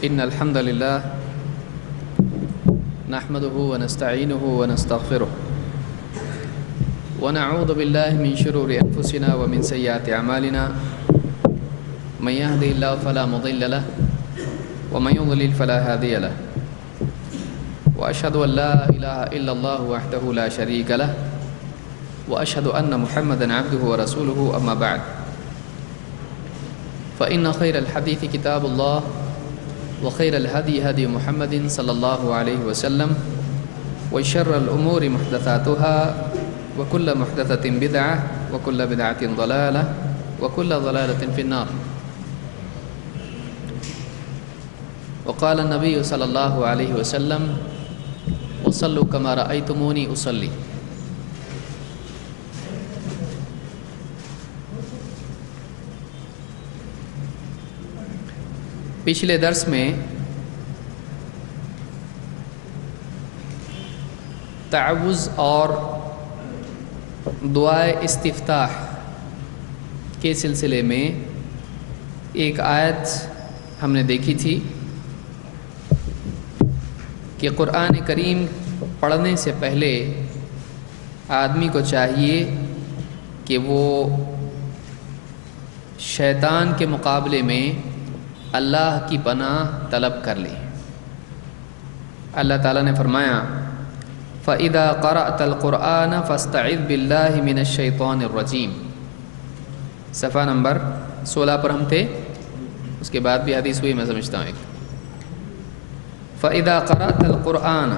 إن الحمد لله نحمده ونستعينه ونستغفره ونعوذ بالله من شرور أنفسنا ومن سيئات أعمالنا من يهده الله فلا مضل له ومن يضلل فلا هادي له وأشهد أن لا إله إلا الله وحده لا شريك له وأشهد أن محمدا عبده ورسوله أما بعد فإن خير الحديث كتاب الله وخير الهدي هدي محمد صلى الله عليه وسلم وشر الأمور محدثاتها وكل محدثة بدعة وكل بدعة ضلالة وكل ضلالة في النار. وقال النبي صلى الله عليه وسلم وصلوا كما رأيتموني أصلي. پچھلے درس میں تعوذ اور دعائے استفتاح کے سلسلے میں ایک آیت ہم نے دیکھی تھی کہ قرآن کریم پڑھنے سے پہلے آدمی کو چاہیے کہ وہ شیطان کے مقابلے میں اللہ کی پناہ طلب کر لے. اللہ تعالیٰ نے فرمایا فَإِذَا قَرَأْتَ الْقُرْآنَ فَاسْتَعِذْ بِاللَّهِ مِنَ الشَّيْطَانِ الرَّجِيمِ. صفحہ نمبر 16 پر ہم تھے، اس کے بعد بھی حدیث ہوئی میں سمجھتا ہوں ایک. فَإِذَا قَرَأْتَ الْقُرْآنَ،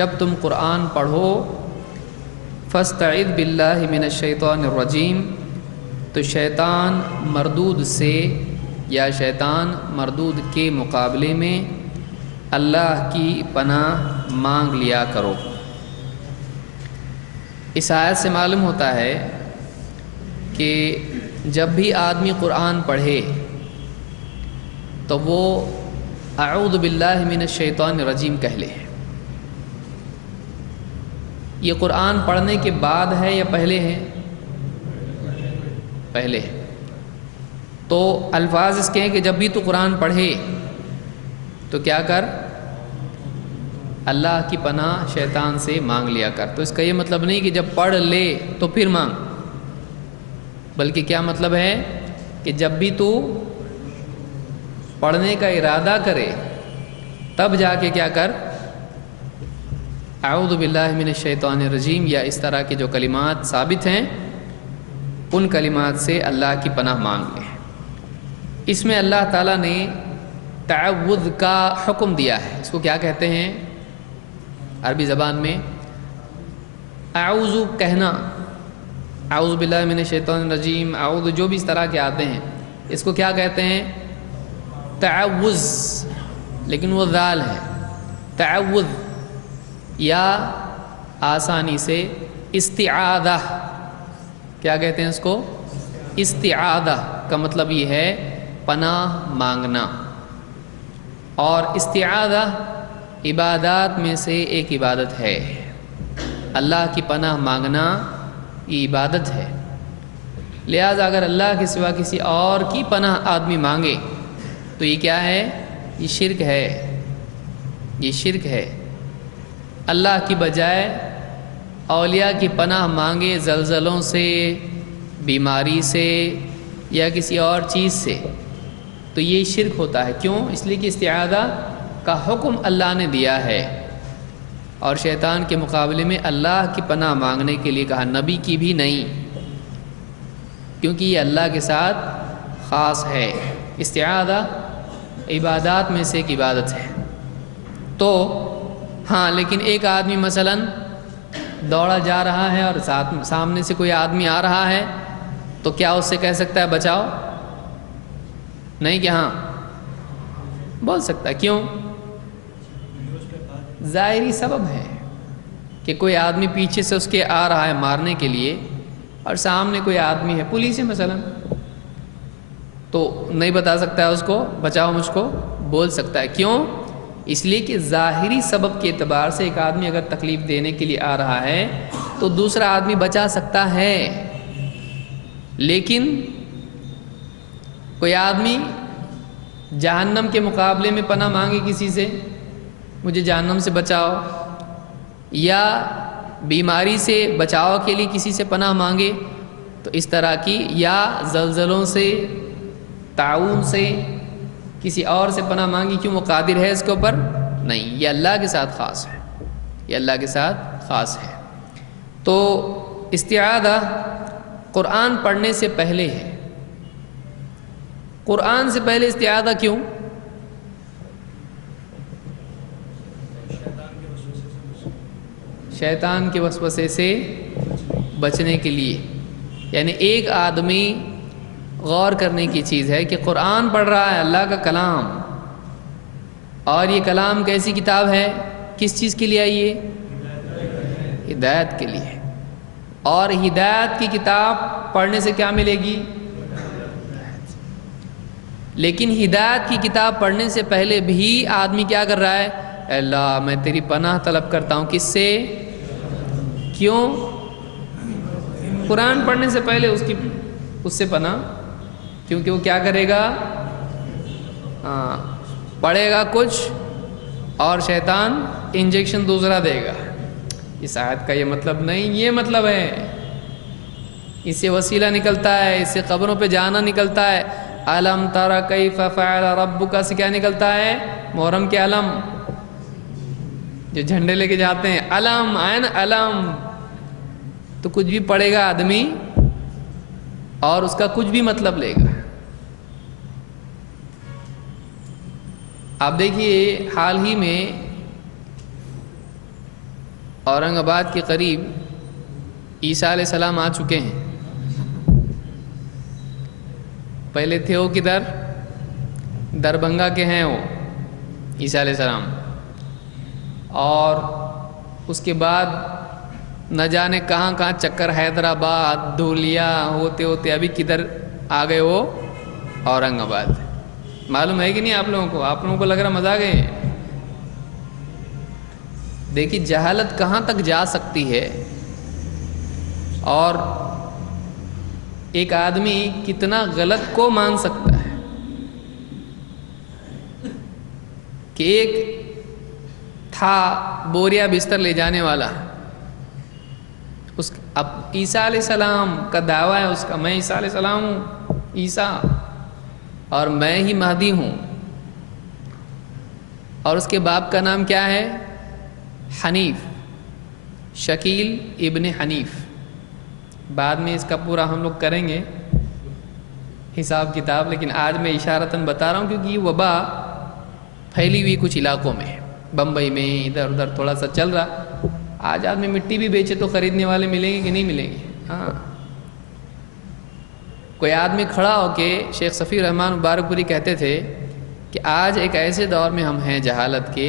جب تم قرآن پڑھو، فَاسْتَعِذْ بِاللَّهِ مِنَ الشَّيْطَانِ الرَّجِيمِ، تو شیطان مردود سے یا شیطان مردود کے مقابلے میں اللہ کی پناہ مانگ لیا کرو. اس آیت سے معلوم ہوتا ہے کہ جب بھی آدمی قرآن پڑھے تو وہ اعوذ باللہ من الشیطان الرجیم کہہ لے. یہ قرآن پڑھنے کے بعد ہے یا پہلے ہے؟ پہلے ہے. تو الفاظ اس کے ہیں کہ جب بھی تو قرآن پڑھے تو کیا کر، اللہ کی پناہ شیطان سے مانگ لیا کر. تو اس کا یہ مطلب نہیں کہ جب پڑھ لے تو پھر مانگ، بلکہ کیا مطلب ہے کہ جب بھی تو پڑھنے کا ارادہ کرے تب جا کے کیا کر، اعوذ باللہ من الشیطان الرجیم یا اس طرح کے جو کلمات ثابت ہیں ان کلمات سے اللہ کی پناہ مانگ لے. اس میں اللہ تعالیٰ نے تعوذ کا حکم دیا ہے. اس کو کیا کہتے ہیں عربی زبان میں؟ اعوذ کہنا، اعوذ باللہ من الشیطان الرجیم، اعوذ جو بھی اس طرح کے آتے ہیں اس کو کیا کہتے ہیں؟ تعوذ. لیکن وہ ذال ہے. تعوذ یا آسانی سے استعاذہ، کیا کہتے ہیں اس کو؟ استعاذہ کا مطلب یہ ہے پناہ مانگنا. اور استعاذہ عبادات میں سے ایک عبادت ہے. اللہ کی پناہ مانگنا یہ عبادت ہے. لہذا اگر اللہ کے سوا کسی اور کی پناہ آدمی مانگے تو یہ کیا ہے؟ یہ شرک ہے. یہ شرک ہے. اللہ کی بجائے اولیاء کی پناہ مانگے زلزلوں سے، بیماری سے یا کسی اور چیز سے تو یہ شرک ہوتا ہے. کیوں؟ اس لیے کہ استعاذہ کا حکم اللہ نے دیا ہے اور شیطان کے مقابلے میں اللہ کی پناہ مانگنے کے لیے کہا، نبی کی بھی نہیں، کیونکہ یہ اللہ کے ساتھ خاص ہے. استعاذہ عبادات میں سے ایک عبادت ہے. تو ہاں، لیکن ایک آدمی مثلاً دوڑا جا رہا ہے اور سامنے سے کوئی آدمی آ رہا ہے تو کیا اس سے کہہ سکتا ہے بچاؤ؟ نہیں کہ ہاں بول سکتا ہے. کیوں؟ ظاہری سبب ہے کہ کوئی آدمی پیچھے سے اس کے آ رہا ہے مارنے کے لیے اور سامنے کوئی آدمی ہے، پولیس ہے مثلا، تو نہیں بتا سکتا ہے اس کو بچاؤ مجھ کو؟ بول سکتا ہے. کیوں؟ اس لیے کہ ظاہری سبب کے اعتبار سے ایک آدمی اگر تکلیف دینے کے لیے آ رہا ہے تو دوسرا آدمی بچا سکتا ہے. لیکن کوئی آدمی جہنم کے مقابلے میں پناہ مانگے کسی سے، مجھے جہنم سے بچاؤ، یا بیماری سے بچاؤ کے لیے کسی سے پناہ مانگے، تو اس طرح کی، یا زلزلوں سے، طاعون سے کسی اور سے پناہ مانگی، کیوں وہ قادر ہے اس کے اوپر؟ نہیں، یہ اللہ کے ساتھ خاص ہے، یہ اللہ کے ساتھ خاص ہے۔ تو استعاذہ قرآن پڑھنے سے پہلے ہے۔ قرآن سے پہلے استعاذہ کیوں؟ شیطان کے وسوسے سے بچنے کے لیے۔ یعنی ایک آدمی غور کرنے کی چیز ہے کہ قرآن پڑھ رہا ہے، اللہ کا کلام، اور یہ کلام کیسی کتاب ہے؟ کس چیز کے لیے آئی ہے؟ ہدایت کے لیے۔ اور ہدایت کی کتاب پڑھنے سے کیا ملے گی؟ لیکن ہدایت کی کتاب پڑھنے سے پہلے بھی آدمی کیا کر رہا ہے؟ اے اللہ میں تیری پناہ طلب کرتا ہوں، کس سے؟ کیوں؟ قرآن پڑھنے سے پہلے اس سے پناہ، کیونکہ وہ کیا کرے گا؟ پڑھے گا کچھ اور شیطان انجیکشن دوسرا دے گا۔ اس آیت کا یہ مطلب نہیں، یہ مطلب ہے، اس سے وسیلہ نکلتا ہے، اس سے قبروں پہ جانا نکلتا ہے۔ علم تر کیف فعل ربک سے کیا نکلتا ہے؟ محرم کے علم جو جھنڈے لے کے جاتے ہیں، علم آئے نا، علم، تو کچھ بھی پڑھے گا آدمی اور اس کا کچھ بھی مطلب لے گا۔ آپ دیکھیے حال ہی میں اورنگ آباد کے قریب عیسیٰ علیہ السلام آ چکے ہیں۔ پہلے تھے وہ کدھر؟ دربھنگا کے ہیں وہ عیسیٰ علیہ السلام، اور اس کے بعد نہ جانے کہاں کہاں چکر، حیدرآباد، دھولیا ہوتے ہوتے ابھی کدھر آ گئے وہ؟ اورنگ آباد۔ معلوم ہے کہ نہیں آپ لوگوں کو؟ آپ لوگوں کو لگ رہا مزہ آ گئے؟ دیکھیے جہالت کہاں تک جا سکتی ہے، اور ایک آدمی کتنا غلط کو مان سکتا ہے کہ ایک تھا بوریا بستر لے جانے والا، اب عیسیٰ علیہ السلام کا دعویٰ ہے اس کا، میں عیسیٰ علیہ السلام ہوں، عیسیٰ، اور میں ہی مہدی ہوں، اور اس کے باپ کا نام کیا ہے؟ حنیف، شکیل ابن حنیف۔ بعد میں اس کا پورا ہم لوگ کریں گے حساب کتاب، لیکن آج میں اشارتاً بتا رہا ہوں کیونکہ یہ وبا پھیلی ہوئی کچھ علاقوں میں، بمبئی میں ادھر ادھر تھوڑا سا چل رہا۔ آج آدمی مٹی بھی بیچے تو خریدنے والے ملیں گے کہ نہیں ملیں گے؟ ہاں، کوئی آدمی کھڑا ہو کے شیخ صفی الرحمن مبارک پوری کہتے تھے کہ آج ایک ایسے دور میں ہم ہیں جہالت کے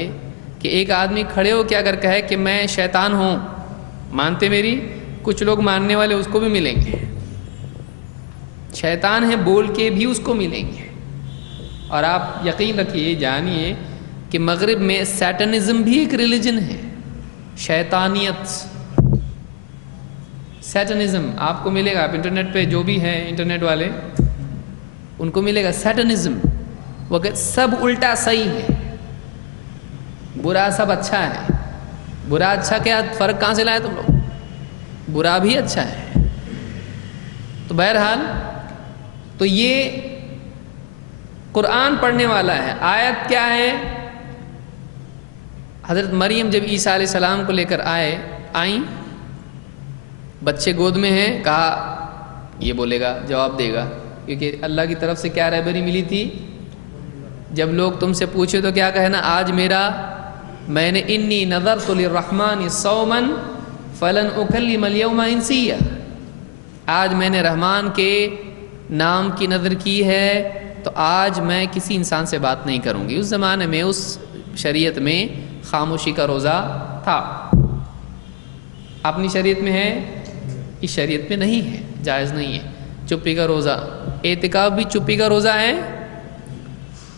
کہ ایک آدمی کھڑے ہو کے اگر کہے کہ میں شیطان ہوں، مانتے میری؟ کچھ لوگ ماننے والے اس کو بھی ملیں گے، شیطان ہے بول کے بھی اس کو ملیں گے۔ اور آپ یقین رکھیے، جانیے کہ مغرب میں سیٹنزم بھی ایک ریلیجن ہے، شیطانیت، سیٹنزم آپ کو ملے گا، آپ انٹرنیٹ پہ جو بھی ہیں انٹرنیٹ والے ان کو ملے گا سیٹنزم، وہ کہ سب الٹا صحیح ہے، برا سب اچھا ہے۔ برا اچھا کیا فرق کہاں سے لائے تم لوگ؟ برا بھی اچھا ہے۔ تو بہرحال تو یہ قرآن پڑھنے والا ہے۔ آیت کیا ہے؟ حضرت مریم جب عیسیٰ علیہ السلام کو لے کر آئیں، بچے گود میں ہیں، کہا یہ بولے گا، جواب دے گا، کیونکہ اللہ کی طرف سے کیا رہبری ملی تھی؟ جب لوگ تم سے پوچھے تو کیا کہنا؟ آج میں نے انی نذرت للرحمن صوما فلن اکلم اليوم انسیا، آج میں نے رحمان کے نام کی نذر کی ہے تو آج میں کسی انسان سے بات نہیں کروں گی۔ اس زمانے میں اس شریعت میں خاموشی کا روزہ تھا، اپنی شریعت میں ہے، اس شریعت میں نہیں ہے، جائز نہیں ہے چپی کا روزہ۔ اعتکاف بھی چپی کا روزہ ہے؟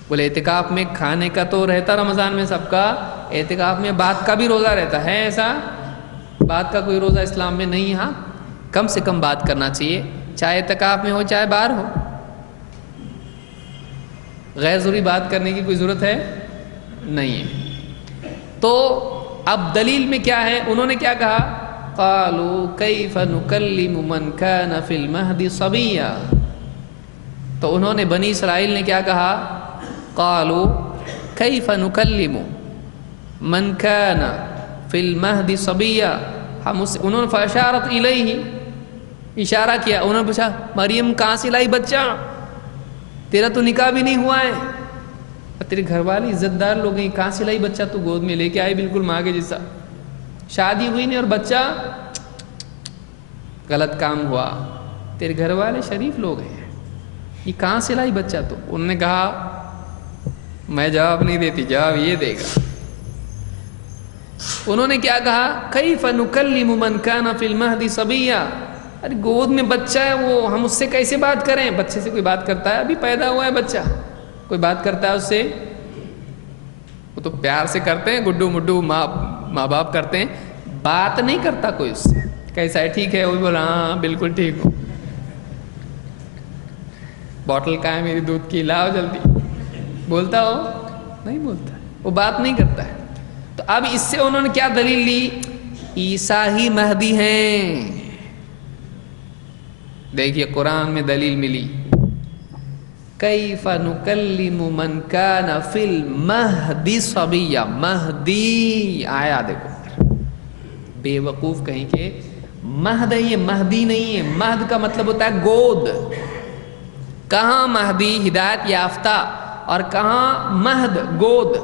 بولے اعتکاف میں کھانے کا تو رہتا رمضان میں سب کا، اعتکاف میں بات کا بھی روزہ رہتا ہے؟ ایسا بات کا کوئی روزہ اسلام میں نہیں۔ ہاں کم سے کم بات کرنا چاہیے، چاہے اعتکاف میں ہو چاہے باہر ہو۔ غیر ضروری بات کرنے کی کوئی ضرورت ہے نہیں ہے۔ تو اب دلیل میں کیا ہے، انہوں نے کیا کہا، قالوا کیف نکلم من کان فی المہد صبیا، تو انہوں نے بنی اسرائیل نے کیا کہا، قالوا کیف نکلم من کان فی المہد صبیا، انہوں نے فاشارت الیہ، اشارہ کیا، انہوں نے پوچھا مریم کہاں سے لائی بچہ، تیرا تو نکاح بھی نہیں ہوا ہے، تیرے گھر والے عزت دار لوگ ہیں، کہاں سے لائی بچہ، تو گود میں لے کے آئی بالکل ماں کے جیسا، شادی ہوئی نہیں اور بچہ، غلط کام ہوا، تیرے گھر والے شریف لوگ ہیں، یہ کہاں سے لائی بچہ، تو انہوں نے کہا میں جواب نہیں دیتی، جواب یہ دے گا۔ انہوں نے کیا کہا، کیف نکلم من کان فی المہد صبیا، ارے گود میں بچہ ہے، وہ ہم اس سے کیسے بات کریں، بچے سے کوئی بات کرتا ہے، ابھی پیدا ہوا ہے بچہ، کوئی بات کرتا ہے اس سے، وہ تو پیار سے کرتے ہیں، گڈو مڈو ماں باپ کرتے ہیں، بات نہیں کرتا کوئی اس سے، کیسا ہے ٹھیک ہے، وہ بھی بولا ہاں بالکل ٹھیک ہوں، بوٹل کہاں ہے میری دودھ کی، لاؤ جلدی، بولتا ہو نہیں بولتا، وہ بات نہیں کرتا ہے۔ تو اب اس سے انہوں نے کیا دلیل لی، عیسیٰ ہی مہدی ہیں، دیکھیے قرآن میں دلیل ملی، کیف نکلم من کان فی المہد صبیا، مہدی آیا، دیکھو بے وقوف کہیں کہ مہد ہے، یہ مہدی نہیں ہے، مہد کا مطلب ہوتا ہے گود، کہاں مہدی ہدایت یافتہ اور کہاں مہد گود،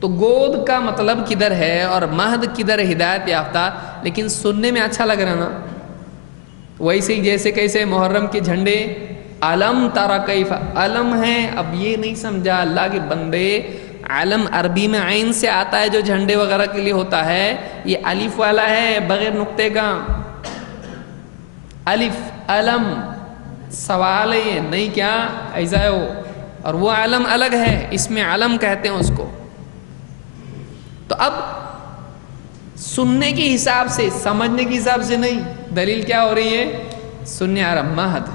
تو گود کا مطلب کدھر ہے اور مہد کدھر ہدایت یافتہ، لیکن سننے میں اچھا لگ رہا نا، ویسے ہی جیسے کیسے محرم کے جھنڈے علم ترى کیف، علم ہے، اب یہ نہیں سمجھا اللہ کے بندے، علم عربی میں عین سے آتا ہے جو جھنڈے وغیرہ کے لیے ہوتا ہے، یہ الف والا ہے بغیر نقطے کا، الف علم، سوال ہے یہ نہیں کیا ایسا ہے وہ، اور وہ علم الگ ہے، اس میں علم کہتے ہیں اس کو۔ تو اب سننے کے حساب سے، سمجھنے کے حساب سے نہیں، دلیل کیا ہو رہی ہے، سننے آ رہا مہد،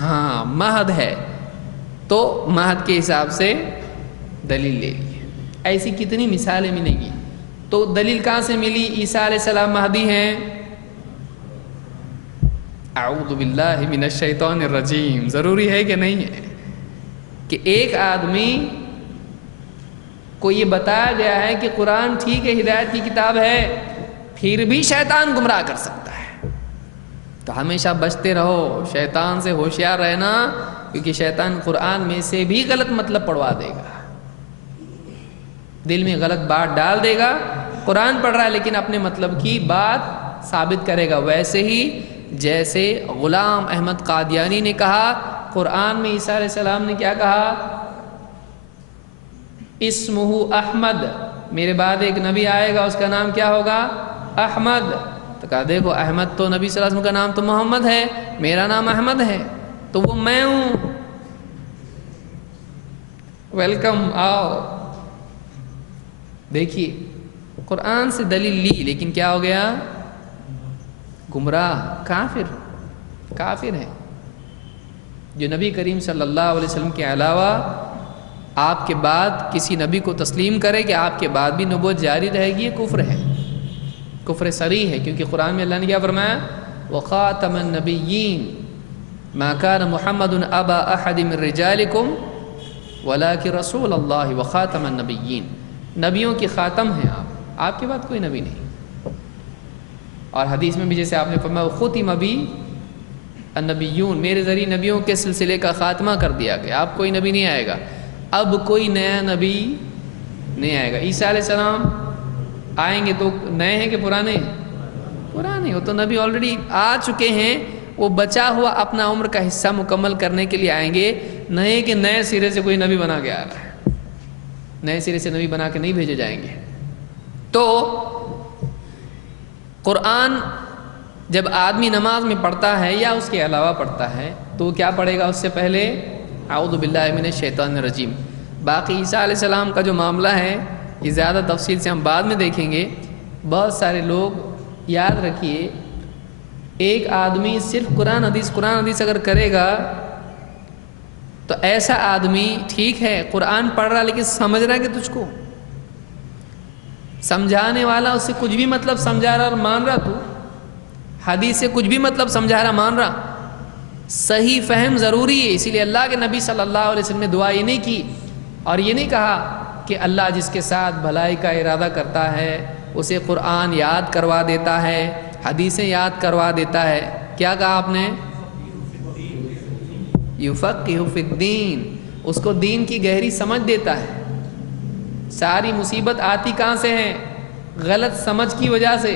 ہاں مہد ہے، تو مہد کے حساب سے دلیل لے لی، ایسی کتنی مثالیں ملیں گی۔ تو دلیل کہاں سے ملی، عیسیٰ علیہ السلام مہدی ہیں، اعوذ باللہ من الشیطان الرجیم، ضروری ہے کہ نہیں ہے کہ ایک آدمی کو یہ بتایا گیا ہے کہ قرآن ٹھیک ہے ہدایت کی کتاب ہے، پھر بھی شیطان گمراہ کر سکتا ہے، تو ہمیشہ بچتے رہو، شیطان سے ہوشیار رہنا، کیونکہ شیطان قرآن میں سے بھی غلط مطلب پڑھوا دے گا، دل میں غلط بات ڈال دے گا، قرآن پڑھ رہا ہے لیکن اپنے مطلب کی بات ثابت کرے گا، ویسے ہی جیسے غلام احمد قادیانی نے کہا، قرآن میں عیسیٰ علیہ السلام نے کیا کہا، اسمہ احمد، میرے بعد ایک نبی آئے گا اس کا نام کیا ہوگا، احمد، تو کہا دیکھو احمد تو نبی صلی اللہ علیہ وسلم کا نام تو محمد ہے، میرا نام احمد ہے، تو وہ میں ہوں، ویلکم، آؤ۔ دیکھیے قرآن سے دلیل لی لیکن کیا ہو گیا، گمراہ، کافر ہے، جو نبی کریم صلی اللہ علیہ وسلم کے علاوہ آپ کے بعد کسی نبی کو تسلیم کرے کہ آپ کے بعد بھی نبوت جاری رہے گی، یہ کفر ہے، کفر صریح ہے، کیونکہ قرآن میں اللہ نے کیا فرمایا، وَخَاتَمَ النَّبِيِّينَ مَا كَانَ مُحَمَّدٌ أَبَا أَحَدٍ مِّن رِّجَالِكُمْ وَلَٰكِن رَّسُولَ اللَّهِ وَخَاتَمَ النَّبِيِّينَ، نبیوں کی خاتم ہیں آپ کے بعد کوئی نبی نہیں، اور حدیث میں بھی جیسے آپ نے فرمایا ختم بی النبیون، میرے ذریعے نبیوں کے سلسلے کا خاتمہ کر دیا گیا، اب کوئی نبی نہیں آئے گا، اب کوئی نیا نبی نہیں آئے گا۔ عیسیٰ علیہ السلام آئیں گے تو نئے ہیں کہ پرانے ہیں، پرانے، وہ تو نبی آلریڈی آ چکے ہیں، وہ بچا ہوا اپنا عمر کا حصہ مکمل کرنے کے لیے آئیں گے، نئے کہ نئے سرے سے کوئی نبی بنا کے آ رہا ہے، نئے سرے سے نبی بنا کے نہیں بھیجے جائیں گے۔ تو قرآن جب آدمی نماز میں پڑھتا ہے یا اس کے علاوہ پڑھتا ہے تو کیا پڑھے گا، اس سے پہلے اعوذ باللہ من الشیطان الرجیم۔ باقی عیسیٰ علیہ السلام کا جو معاملہ ہے یہ زیادہ تفصیل سے ہم بعد میں دیکھیں گے۔ بہت سارے لوگ یاد رکھیے، ایک آدمی صرف قرآن حدیث اگر کرے گا تو ایسا آدمی ٹھیک ہے قرآن پڑھ رہا لیکن سمجھ رہا ہے کہ تجھ کو سمجھانے والا اس سے کچھ بھی مطلب سمجھا رہا اور مان رہا، تو حدیث سے کچھ بھی مطلب سمجھا رہا مان رہا، صحیح فہم ضروری ہے۔ اسی لیے اللہ کے نبی صلی اللہ علیہ وسلم نے دعا یہ نہیں کی اور یہ نہیں کہا کہ اللہ جس کے ساتھ بھلائی کا ارادہ کرتا ہے اسے قرآن یاد کروا دیتا ہے، حدیثیں یاد کروا دیتا ہے۔ کیا کہا آپ نے؟ یفقہ فی الدین، اس کو دین کی گہری سمجھ دیتا ہے۔ ساری مصیبت آتی کہاں سے ہے؟ غلط سمجھ کی وجہ سے۔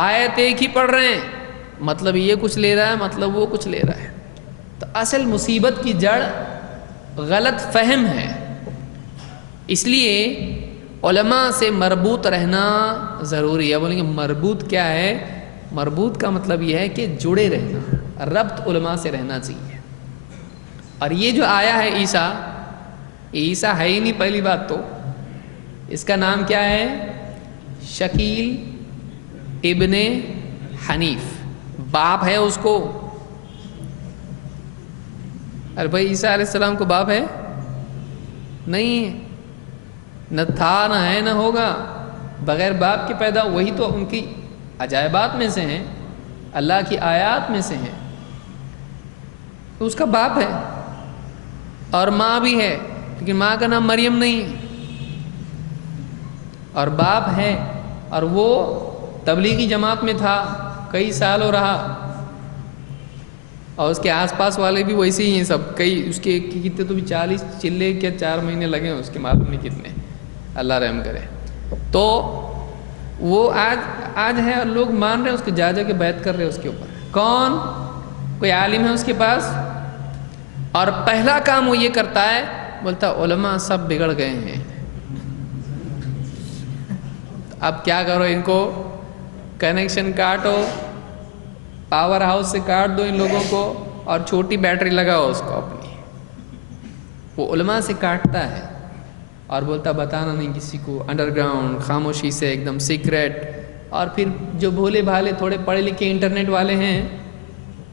آیت ایک ہی پڑھ رہے ہیں، مطلب یہ کچھ لے رہا ہے، مطلب وہ کچھ لے رہا ہے۔ تو اصل مصیبت کی جڑ غلط فہم ہے۔ اس لیے علماء سے مربوط رہنا ضروری ہے۔ بولیں گے مربوط کیا ہے؟ مربوط کا مطلب یہ ہے کہ جڑے رہنا، ربط علماء سے رہنا چاہیے۔ اور یہ جو آیا ہے عیسیٰ ہے ہی نہیں، پہلی بات تو اس کا نام کیا ہے؟ شکیل ابن حنیف، باپ ہے اس کو۔ ارے بھائی عیسیٰ علیہ السلام کو باپ ہے؟ نہیں ہے، نہ تھا نہ ہے نہ ہوگا، بغیر باپ کے پیدا۔ وہی تو ان کی عجائبات میں سے ہیں، اللہ کی آیات میں سے ہیں۔ تو اس کا باپ ہے اور ماں بھی ہے، لیکن ماں کا نام مریم نہیں ہے، اور باپ ہے۔ اور وہ تبلیغی جماعت میں تھا، کئی سالوں رہا، اور اس کے آس پاس والے بھی ویسے ہی ہیں سب۔ کئی اس کے کتنے تو بھی 40 چلے کیا 4 مہینے لگے ہیں اس کے، معلوم نہیں کتنے، اللہ رحم کرے۔ تو وہ آج ہے اور لوگ مان رہے ہیں اس کے، جا کے بیعت کر رہے ہیں اس کے اوپر۔ کون؟ کوئی عالم ہے اس کے پاس، اور پہلا کام وہ یہ کرتا ہے، بولتا علماء سب بگڑ گئے ہیں، اب کیا کرو، ان کو کنیکشن کاٹو، پاور ہاؤس سے کاٹ دو ان لوگوں کو، اور چھوٹی بیٹری لگاؤ اس کو اپنی۔ وہ علماء سے کاٹتا ہے اور بولتا بتانا نہیں کسی کو، انڈر گراؤنڈ، خاموشی سے، ایک دم سیکریٹ۔ اور پھر جو بھولے بھالے تھوڑے پڑھے لکھے انٹرنیٹ والے ہیں،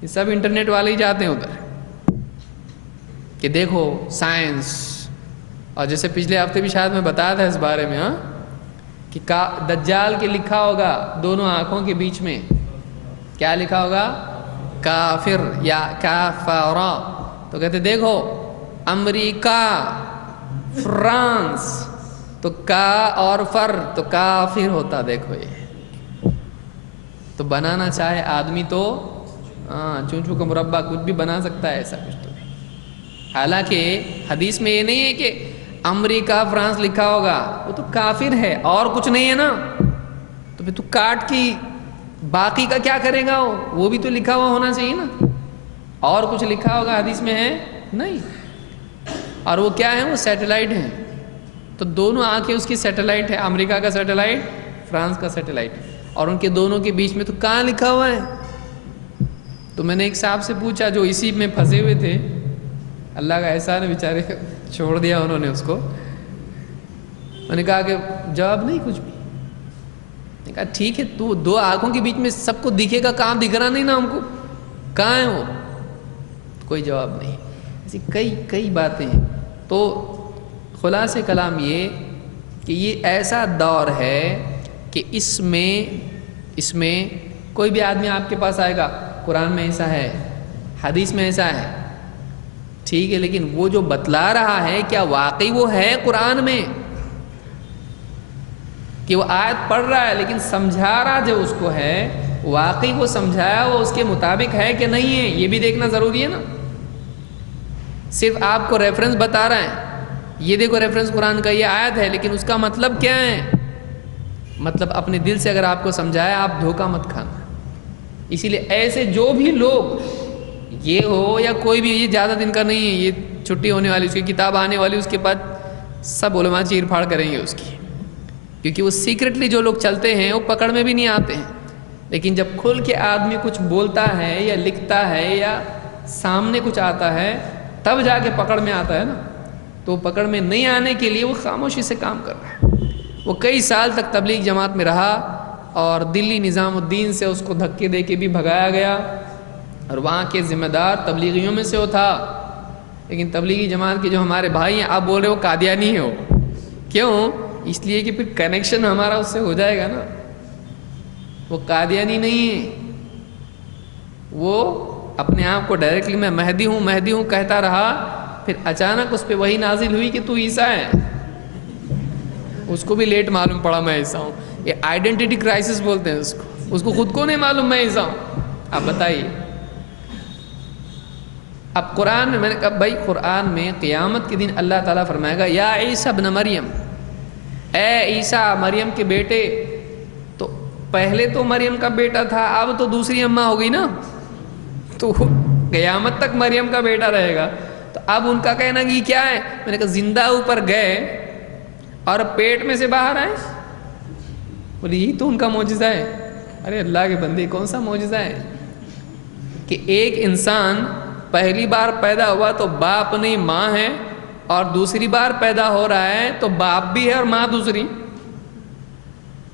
یہ سب انٹرنیٹ والے ہی جاتے ہیں ادھر کہ دیکھو سائنس۔ اور جیسے پچھلے ہفتے بھی شاید میں بتایا تھا اس بارے میں، ہاں، کہ دجال کے لکھا ہوگا دونوں آنکھوں کے بیچ میں، کیا لکھا ہوگا؟ کافر یا کافرا۔ تو کہتے دیکھو امریکہ، فرانس، تو کا اور فر تو کافر ہوتا، دیکھو یہ تو بنانا چاہے آدمی تو چونچو کا مربع کچھ بھی بنا سکتا ہے، ایسا کچھ تو نہیں۔ حالانکہ حدیث میں یہ نہیں ہے کہ امریکہ فرانس لکھا ہوگا، وہ تو کافر ہے اور کچھ نہیں ہے نا، تو پھر تو کاٹ کی باقی کا کیا کرے گا؟ وہ بھی تو لکھا ہوا ہونا چاہیے نا، اور کچھ لکھا ہوگا حدیث میں ہے نہیں۔ اور وہ کیا ہے؟ وہ سیٹلائٹ ہیں، تو دونوں آنکھیں اس کی سیٹلائٹ ہے، امریکہ کا سیٹلائٹ، فرانس کا سیٹلائٹ، اور ان کے دونوں کے بیچ میں تو کہاں لکھا ہوا ہے؟ تو میں نے ایک صاحب سے پوچھا جو اسی میں پھنسے ہوئے تھے، اللہ کا احسان ہے بیچارے چھوڑ دیا انہوں نے اس کو۔ میں نے کہا کہ جواب نہیں کچھ بھی۔ میں نے کہا ٹھیک ہے، تو دو آنکھوں کے بیچ میں سب کو دکھے گا، کہاں دکھ رہا نہیں نا ہم کو، کہاں ہے وہ؟ کوئی جواب نہیں۔ ایسی کئی باتیں ہیں۔ تو خلاصہ کلام یہ کہ یہ ایسا دور ہے کہ اس میں کوئی بھی آدمی آپ کے پاس آئے گا، قرآن میں ایسا ہے، حدیث میں ایسا ہے، ٹھیک ہے، لیکن وہ جو بتلا رہا ہے کیا واقعی وہ ہے قرآن میں؟ کہ وہ آیت پڑھ رہا ہے لیکن سمجھا رہا جو اس کو ہے، واقعی وہ سمجھایا وہ اس کے مطابق ہے کہ نہیں ہے، یہ بھی دیکھنا ضروری ہے نا۔ صرف آپ کو ریفرنس بتا رہا ہے، یہ دیکھو ریفرنس قرآن کا، یہ آیت ہے، لیکن اس کا مطلب کیا ہے؟ مطلب اپنے دل سے اگر آپ کو سمجھایا، آپ دھوکہ مت کھانا۔ اسی لیے ایسے جو بھی لوگ، یہ ہو یا کوئی بھی، یہ زیادہ دن کا نہیں ہے، یہ چھٹی ہونے والی، اس کی کتاب آنے والی، اس کے بعد سب علماء چیر پھاڑ کریں گے اس کی، کیونکہ وہ سیکرٹلی جو لوگ چلتے ہیں وہ پکڑ میں بھی نہیں آتے ہیں، لیکن جب کھل کے آدمی کچھ بولتا ہے یا لکھتا ہے یا سامنے کچھ آتا ہے تب جا کے پکڑ میں آتا ہے نا۔ تو پکڑ میں نہیں آنے کے لیے وہ خاموشی سے کام کر رہا ہے۔ وہ کئی سال تک تبلیغ جماعت میں رہا اور دلی نظام الدین سے اس کو دھکے دے کے بھی بھگایا گیا، اور وہاں کے ذمہ دار تبلیغیوں میں سے وہ تھا، لیکن تبلیغی جماعت کے جو ہمارے بھائی ہیں آپ بول رہے ہو قادیانی ہو، کیوں؟ اس لیے کہ پھر کنیکشن ہمارا اس سے ہو جائے گا نا. وہ قادیانی نہیں ہے، وہ اپنے آپ کو ڈائریکٹلی میں مہدی ہوں مہدی ہوں کہتا رہا، پھر اچانک اس پہ وہی نازل ہوئی کہ تو عیسیٰ ہے. اس کو بھی لیٹ معلوم پڑا میں عیسیٰ ہوں. یہ آئیڈینٹی کرائسس بولتے ہیں اس کو خود کو نہیں معلوم میں عیسیٰ ہوں. آپ بتائیے. اب قرآن میں نے کہا بھائی قرآن میں قیامت کے دن اللہ تعالیٰ فرمائے گا یا عیسیٰ ابن مریم، اے عیسیٰ مریم کے بیٹے. تو پہلے تو مریم کا بیٹا تھا، اب تو دوسری اماں ہو گئی نا، تو قیامت تک مریم کا بیٹا رہے گا. تو اب ان کا کہنا کہ یہ کیا ہے؟ میں نے کہا زندہ اوپر گئے اور پیٹ میں سے باہر آئے. بولے یہی تو ان کا معجزہ ہے. ارے اللہ کے بندے کون سا معجزہ ہے کہ ایک انسان پہلی بار پیدا ہوا تو باپ نہیں ماں ہے، اور دوسری بار پیدا ہو رہا ہے تو باپ بھی ہے اور ماں دوسری.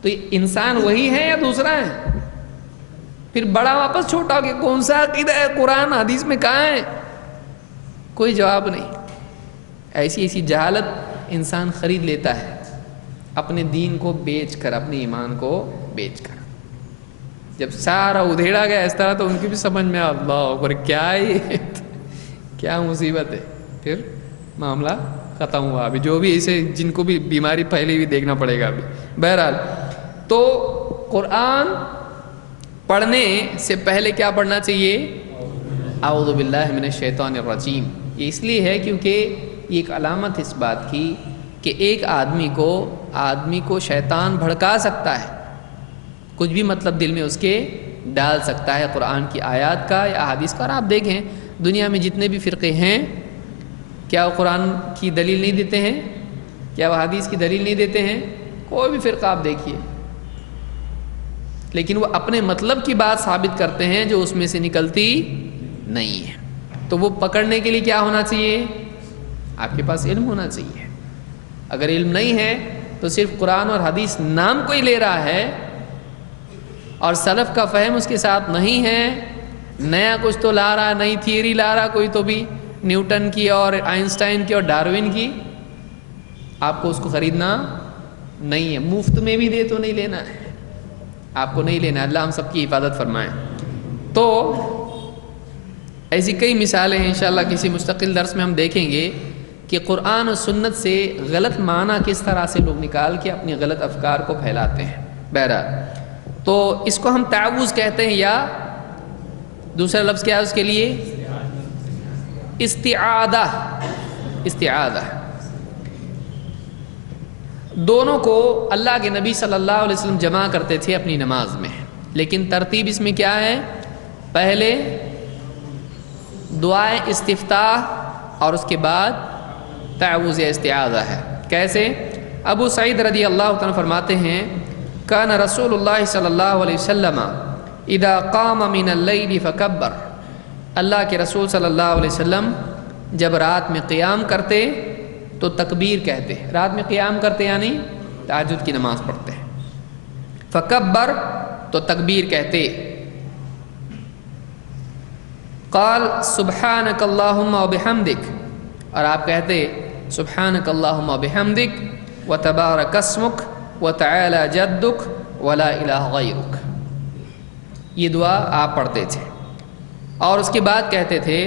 تو یہ انسان وہی ہے یا دوسرا ہے؟ پھر بڑا واپس چھوٹا ہو کہ کون سا عقیدہ ہے قرآن حدیث میں کہاں ہے؟ کوئی جواب نہیں. ایسی جہالت انسان خرید لیتا ہے اپنے دین کو بیچ کر، اپنے ایمان کو بیچ کر. جب سارا ادھیڑا گیا اس طرح تو ان کی بھی سمجھ میں اللہ اکبر کیا ہے یہ، کیا مصیبت ہے. پھر معاملہ ختم ہوا. ابھی جو بھی اسے جن کو بھی بیماری پہلے بھی دیکھنا پڑے گا ابھی. بہرحال تو قرآن پڑھنے سے پہلے کیا پڑھنا چاہیے؟ اعوذ باللہ من الشیطان الرجیم. یہ اس لیے ہے کیونکہ یہ ایک علامت اس بات کی کہ ایک آدمی کو شیطان بھڑکا سکتا ہے، کچھ بھی مطلب دل میں اس کے ڈال سکتا ہے قرآن کی آیات کا یا احادیث کا. اور آپ دیکھیں دنیا میں جتنے بھی فرقے ہیں کیا وہ قرآن کی دلیل نہیں دیتے ہیں؟ کیا وہ حدیث کی دلیل نہیں دیتے ہیں؟ کوئی بھی فرقہ آپ دیکھیے، لیکن وہ اپنے مطلب کی بات ثابت کرتے ہیں جو اس میں سے نکلتی نہیں ہے. تو وہ پکڑنے کے لیے کیا ہونا چاہیے؟ آپ کے پاس علم ہونا چاہیے. اگر علم نہیں ہے تو صرف قرآن اور حدیث نام کوئی لے رہا ہے اور سلف کا فہم اس کے ساتھ نہیں ہے، نیا کچھ تو لا رہا، نئی تھیوری لا رہا کوئی تو بھی، نیوٹن کی اور آئنسٹائن کی اور ڈاروین کی. آپ کو اس کو خریدنا نہیں ہے. مفت میں بھی دے تو نہیں لینا ہے، آپ کو نہیں لینا. اللہ ہم سب کی حفاظت فرمائے. تو ایسی کئی مثالیں ہیں، انشاءاللہ کسی مستقل درس میں ہم دیکھیں گے کہ قرآن و سنت سے غلط معنی کس طرح سے لوگ نکال کے اپنی غلط افکار کو پھیلاتے ہیں. بہرحال تو اس کو ہم تعوذ کہتے ہیں، یا دوسرا لفظ کیا ہے اس کے لیے؟ استعاذہ. استعاذہ دونوں کو اللہ کے نبی صلی اللہ علیہ وسلم جمع کرتے تھے اپنی نماز میں، لیکن ترتیب اس میں کیا ہے؟ پہلے دعائے استفتاح اور اس کے بعد تعوذ یا استعاذہ ہے. کیسے؟ ابو سعید رضی اللہ عنہ فرماتے ہیں کان رسول اللہ صلی اللہ علیہ وسلم اذا قام من اللیل فکبر. اللہ کے رسول صلی اللہ علیہ وسلم جب رات میں قیام کرتے تو تکبیر کہتے. رات میں قیام کرتے یعنی تہجد کی نماز پڑھتے. فکبر تو تکبیر کہتے. قال سبحانک اللہم وبحمدک، اور آپ کہتے سبحانک اللہم وبحمدک وتبارک اسمک وتعالی جدک ولا الہ غیرک. یہ دعا آپ پڑھتے تھے، اور اس کے بعد کہتے تھے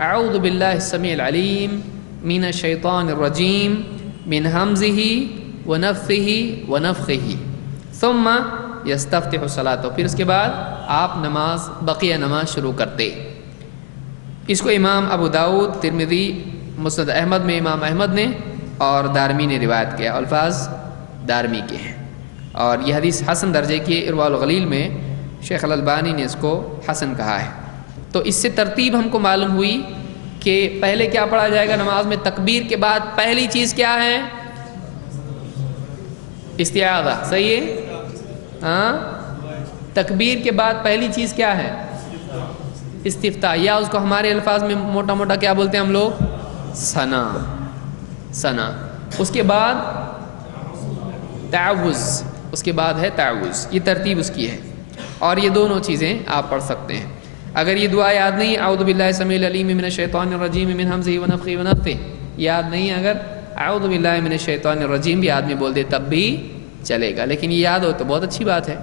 اعوذ باللہ السمیع العلیم من الشیطان الرجیم من ہمزہ ونفثہ ونفخہ ثم یستفتح الصلاۃ. پھر اس کے بعد آپ نماز بقیہ نماز شروع کرتے. اس کو امام ابو داؤد، ترمذی، مسند احمد میں امام احمد نے اور دارمی نے روایت کیا. الفاظ دارمی کے ہیں، اور یہ حدیث حسن درجے کی ارواء الغلیل میں شیخ الالبانی نے اس کو حسن کہا ہے. تو اس سے ترتیب ہم کو معلوم ہوئی کہ پہلے کیا پڑھا جائے گا نماز میں؟ تکبیر کے بعد پہلی چیز کیا ہے؟ استعاذہ. صحیح ہے؟ ہاں، تکبیر کے بعد پہلی چیز کیا ہے؟ استفتاح، یا اس کو ہمارے الفاظ میں موٹا موٹا کیا بولتے ہیں ہم لوگ؟ ثنا. ثنا. اس کے بعد تعوذ، اس کے بعد ہے تعوذ. یہ ترتیب اس کی ہے، اور یہ دونوں چیزیں آپ پڑھ سکتے ہیں. اگر یہ دعا یاد نہیں اعوذ باللہ السمیع العلیم من الشیطان الرجیم من ہمزہ ونفخہ ونفثہ یاد نہیں، اگر اعوذ باللہ من الشیطان الرجیم بھی آدمی بول دے تب بھی چلے گا، لیکن یہ یاد ہو تو بہت اچھی بات ہے۔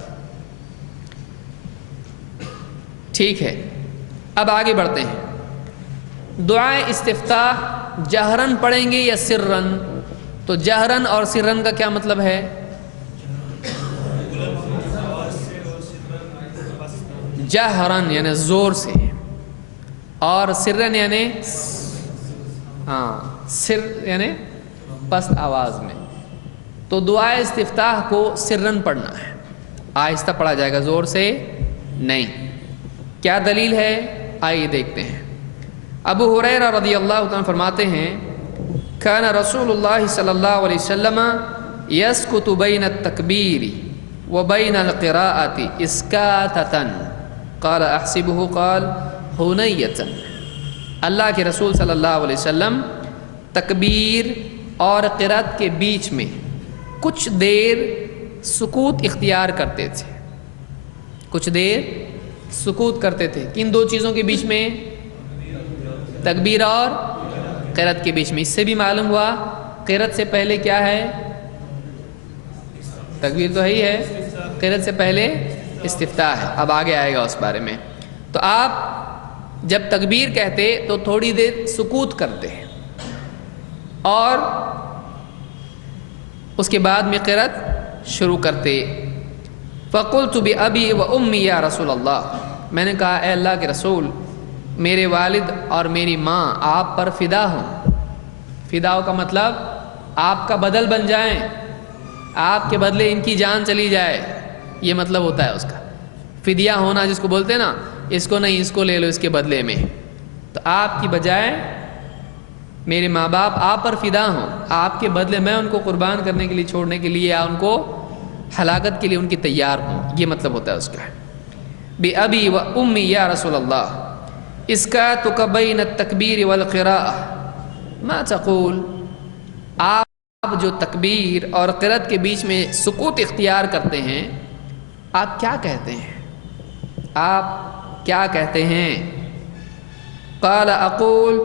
ٹھیک ہے، اب آگے بڑھتے ہیں۔ دعائے استفتاح جہرن پڑھیں گے یا سرن؟ تو جہرن اور سرن کا کیا مطلب ہے؟ جہرن یعنی زور سے، اور سرن یعنی سر یعنی پست آواز میں۔ تو دعائے استفتاح کو سرن پڑھنا ہے، آہستہ پڑھا جائے گا، زور سے نہیں۔ کیا دلیل ہے؟ آئیے دیکھتے ہیں۔ ابو ہریرہ رضی اللہ عنہ فرماتے ہیں کان رسول اللہ صلی اللہ علیہ وسلم یسکت بین التکبیر وبین القراءۃ اسکاتۃ قال احسبہ قال ہنیۃ۔ اللہ کے رسول صلی اللہ علیہ وسلم تکبیر اور قرأت کے بیچ میں کچھ دیر سکوت اختیار کرتے تھے، کچھ دیر سکوت کرتے تھے۔ کن دو چیزوں کے بیچ میں؟ تکبیر اور قرأت کے بیچ میں۔ اس سے بھی معلوم ہوا قرأت سے پہلے کیا ہے؟ تکبیر تو ہے ہی ہے، قرأت سے پہلے استفتاح ہے، اب آگے آئے گا اس بارے میں۔ تو آپ جب تکبیر کہتے تو تھوڑی دیر سکوت کرتے اور اس کے بعد میں قرأت شروع کرتے۔ فقلت بأبی و امی یا رسول اللہ، میں نے کہا اے اللہ کے رسول، میرے والد اور میری ماں آپ پر فدا ہوں۔ فدا کا مطلب آپ کا بدل بن جائیں، آپ کے بدلے ان کی جان چلی جائے، یہ مطلب ہوتا ہے اس کا۔ فدیہ ہونا جس کو بولتے ہیں نا، اس کو نہیں، اس کو لے لو اس کے بدلے میں۔ تو آپ کی بجائے میرے ماں باپ آپ پر فدا ہوں، آپ کے بدلے میں ان کو قربان کرنے کے لیے، چھوڑنے کے لیے، یا ان کو ہلاکت کے لیے ان کی تیار ہوں، یہ مطلب ہوتا ہے اس کا۔ بِأَبِي وَأُمِّي یا رسول اللہ اسکاتک بین التکبیر والقراءۃ ما تقول، آپ جو تکبیر اور قرأت کے بیچ میں سکوت اختیار کرتے ہیں، آپ کیا کہتے ہیں؟ آپ کیا کہتے ہیں؟ قال اقول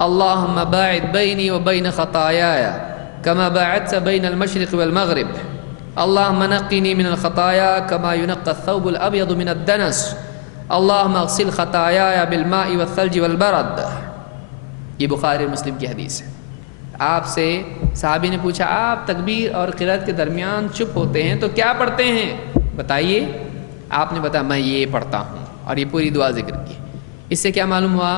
اللہم باعد بینی وبین خطایایا کما باعدت بین المشرق والمغرب، اللہم نقنی من الخطایا کما ینقی الثوب الابیض من الدنس، اللہم اغسل خطایایا بالماء والثلج والبرد۔ یہ بخاری مسلم کی حدیث ہے۔ آپ سے صحابی نے پوچھا آپ تکبیر اور قرأت کے درمیان چپ ہوتے ہیں تو کیا پڑھتے ہیں؟ بتائیے۔ آپ نے بتایا میں یہ پڑھتا ہوں، اور یہ پوری دعا ذکر کی۔ اس سے کیا معلوم ہوا؟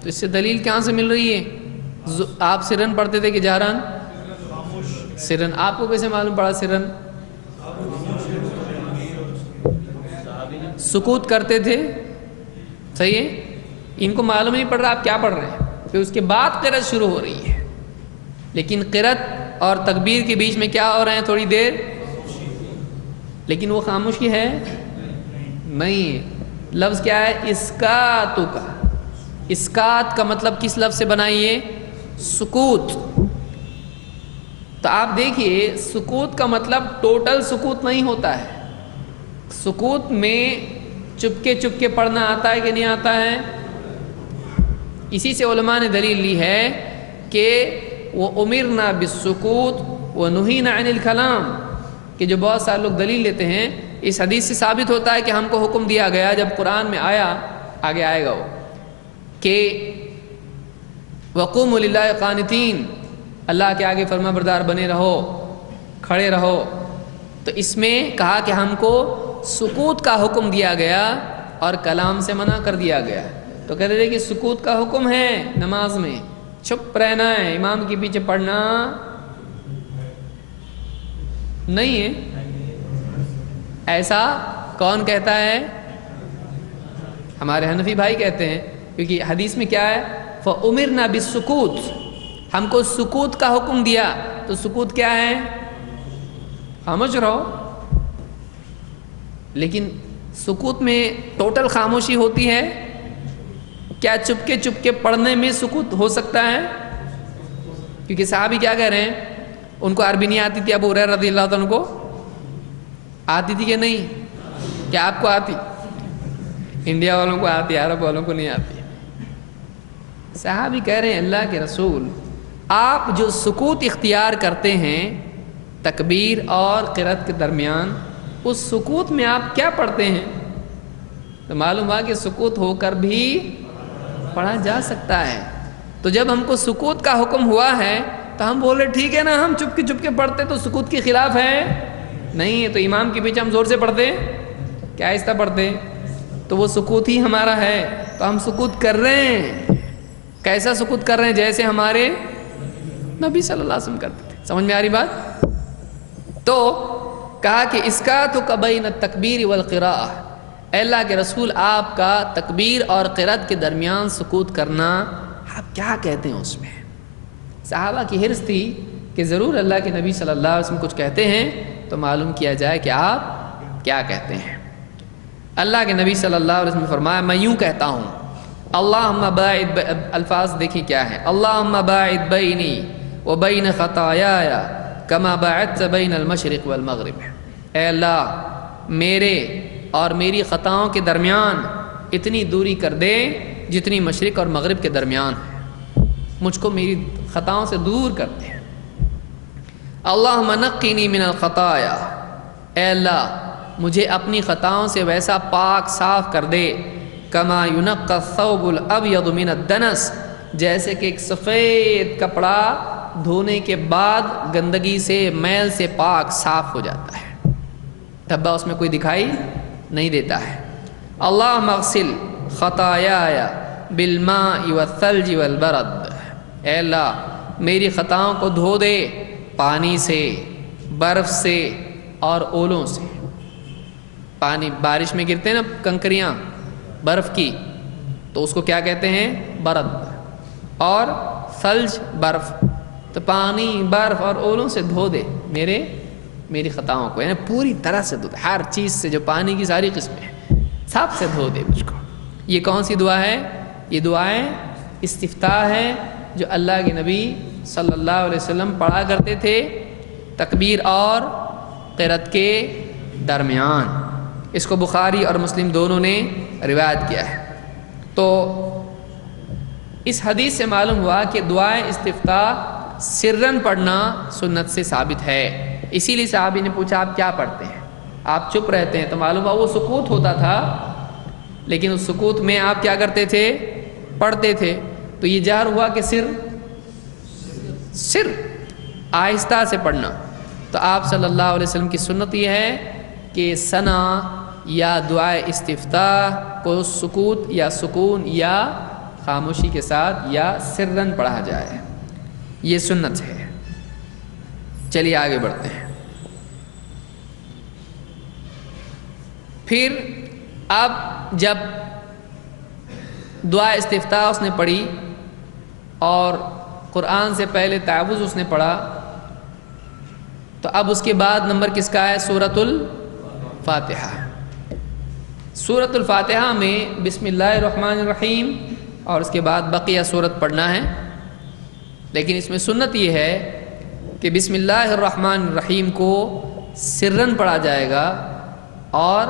تو اس سے دلیل کہاں سے مل رہی ہے؟ آپ سرن پڑھتے تھے کہ جہرن؟ سرن۔ آپ کو کیسے معلوم پڑا سرن؟ سکوت کرتے تھے، صحیح ہے۔ ان کو معلوم نہیں پڑ رہا آپ کیا پڑھ رہے ہیں، پھر اس کے بعد قرأت شروع ہو رہی ہے، لیکن قرأت اور تکبیر کے بیچ میں کیا ہو رہے ہیں؟ تھوڑی دیر، لیکن وہ خاموشی ہے نہیں۔ لفظ کیا ہے؟ اسکاتو کا۔ اسکات کا مطلب کس لفظ سے بنائیے؟ سکوت۔ تو آپ دیکھیے سکوت کا مطلب ٹوٹل سکوت نہیں ہوتا ہے، سکوت میں چپکے پڑھنا آتا ہے کہ نہیں آتا ہے؟ اسی سے علماء نے دلیل لی ہے کہ وہ امرنا بالسکوت ونہینا عن الکلام، کہ جو بہت سارے لوگ دلیل لیتے ہیں اس حدیث سے ثابت ہوتا ہے کہ ہم کو حکم دیا گیا جب قرآن میں آیا، آگے آئے گا وہ، کہ وقوموا للہ قانتین، اللہ کے آگے فرما بردار بنے رہو، کھڑے رہو۔ تو اس میں کہا کہ ہم کو سکوت کا حکم دیا گیا اور کلام سے منع کر دیا گیا۔ تو کہتے تھے کہ سکوت کا حکم ہے نماز میں، چپ رہنا ہے، امام کے پیچھے پڑھنا نہیں ہے۔ ایسا کون کہتا ہے؟ ہمارے حنفی بھائی کہتے ہیں، کیونکہ حدیث میں کیا ہے؟ فَأُمِرْنَا بِالسُّكُوتِ، ہم کو سکوت کا حکم دیا۔ تو سکوت کیا ہے؟ خاموش رہو۔ لیکن سکوت میں ٹوٹل خاموشی ہوتی ہے کیا؟ چپکے پڑھنے میں سکوت ہو سکتا ہے؟ کیونکہ صحابی کیا کہہ رہے ہیں؟ ان کو عربی نہیں آتی تھی، ابو ہریرہ رضی اللہ عنہ کو آتی تھی کہ نہیں؟ کیا آپ کو آتی؟ انڈیا والوں کو آتی، عرب والوں کو نہیں آتی۔ صحابی کہہ رہے ہیں اللہ کے رسول آپ جو سکوت اختیار کرتے ہیں تکبیر اور قرأت کے درمیان، اس سکوت میں آپ کیا پڑھتے ہیں؟ تو معلوم ہوا کہ سکوت ہو کر بھی پڑھا جا سکتا ہے۔ تو جب ہم کو سکوت کا حکم ہوا ہے تو ہم بولے ٹھیک ہے نا، ہم چپ کے پڑھتے تو سکوت کے خلاف ہے نہیں ہے، تو امام کے پیچھے ہم زور سے پڑھتے کیا آہستہ پڑھتے؟ تو وہ سکوت ہی ہمارا ہے، تو ہم سکوت کر رہے ہیں۔ کیسا سکوت کر رہے ہیں؟ جیسے ہمارے نبی صلی اللہ علیہ وسلم کرتے تھے۔ سمجھ میں آ رہی بات؟ تو کہا کہ اس کا تو بین التکبیر والقراءہ، اے اللہ کے رسول آپ کا تکبیر اور قرأت کے درمیان سکوت کرنا آپ کیا کہتے ہیں اس میں؟ صحابہ کی حرص تھی کہ ضرور اللہ کے نبی صلی اللہ علیہ وسلم کچھ کہتے ہیں تو معلوم کیا جائے کہ آپ کیا کہتے ہیں۔ اللہ کے نبی صلی اللہ علیہ وسلم نے فرمایا میں یوں کہتا ہوں، اللہم باعد، الفاظ دیکھیں کیا ہے، اللہم باعد بینی وبین خطایای کما باعدت بین المشرق والمغرب، اے اللہ میرے اور میری خطاؤں کے درمیان اتنی دوری کر دے جتنی مشرق اور مغرب کے درمیان ہے، مجھ کو میری خطاؤں سے دور کر دے۔ اللہم نقینی من الخطایا، اے اللہ مجھے اپنی خطاؤں سے ویسا پاک صاف کر دے، کما ینقی الثوب الابیض من الدنس، جیسے کہ ایک سفید کپڑا دھونے کے بعد گندگی سے میل سے پاک صاف ہو جاتا ہے، دھبا اس میں کوئی دکھائی نہیں دیتا ہے۔ اللہم اغسل خطایای بالماء والثلج والبرد، اے اللہ میری خطاؤں کو دھو دے پانی سے، برف سے اور اولوں سے۔ پانی بارش میں گرتے ہیں نا کنکریاں برف کی، تو اس کو کیا کہتے ہیں؟ برد، اور ثلج برف، تو پانی برف اور اولوں سے دھو دے میری خطاؤں کو، یعنی پوری طرح سے دھو دے، ہر چیز سے، جو پانی کی ساری قسمیں سب سے دھو دے مجھ کو۔ یہ کون سی دعا ہے؟ یہ دعائیں استفتاح ہے جو اللہ کے نبی صلی اللہ علیہ وسلم پڑھا کرتے تھے تکبیر اور قرأت کے درمیان۔ اس کو بخاری اور مسلم دونوں نے روایت کیا ہے۔ تو اس حدیث سے معلوم ہوا کہ دعائیں استفتاح سرن پڑھنا سنت سے ثابت ہے۔ اسی لیے صحابی نے پوچھا آپ کیا پڑھتے ہیں؟ آپ چپ رہتے ہیں، تو معلوم ہوا وہ سکوت ہوتا تھا، لیکن اس سکوت میں آپ کیا کرتے تھے؟ پڑھتے تھے۔ تو یہ جہر ہوا کہ سر آہستہ سے پڑھنا۔ تو آپ صلی اللہ علیہ وسلم کی سنت یہ ہے کہ ثنا یا دعائے استفتاح کو سکوت یا سکون یا خاموشی کے ساتھ یا سرن پڑھا جائے، یہ سنت ہے۔ چلیے آگے بڑھتے ہیں۔ پھر اب جب دعا استفتاح اس نے پڑھی اور قرآن سے پہلے تعوذ اس نے پڑھا، تو اب اس کے بعد نمبر کس کا ہے؟ سورۃ الفاتحہ۔ سورۃ الفاتحہ میں بسم اللہ الرحمن الرحیم اور اس کے بعد بقیہ سورت پڑھنا ہے، لیکن اس میں سنت یہ ہے کہ بسم اللہ الرحمن الرحیم کو سرن پڑھا جائے گا اور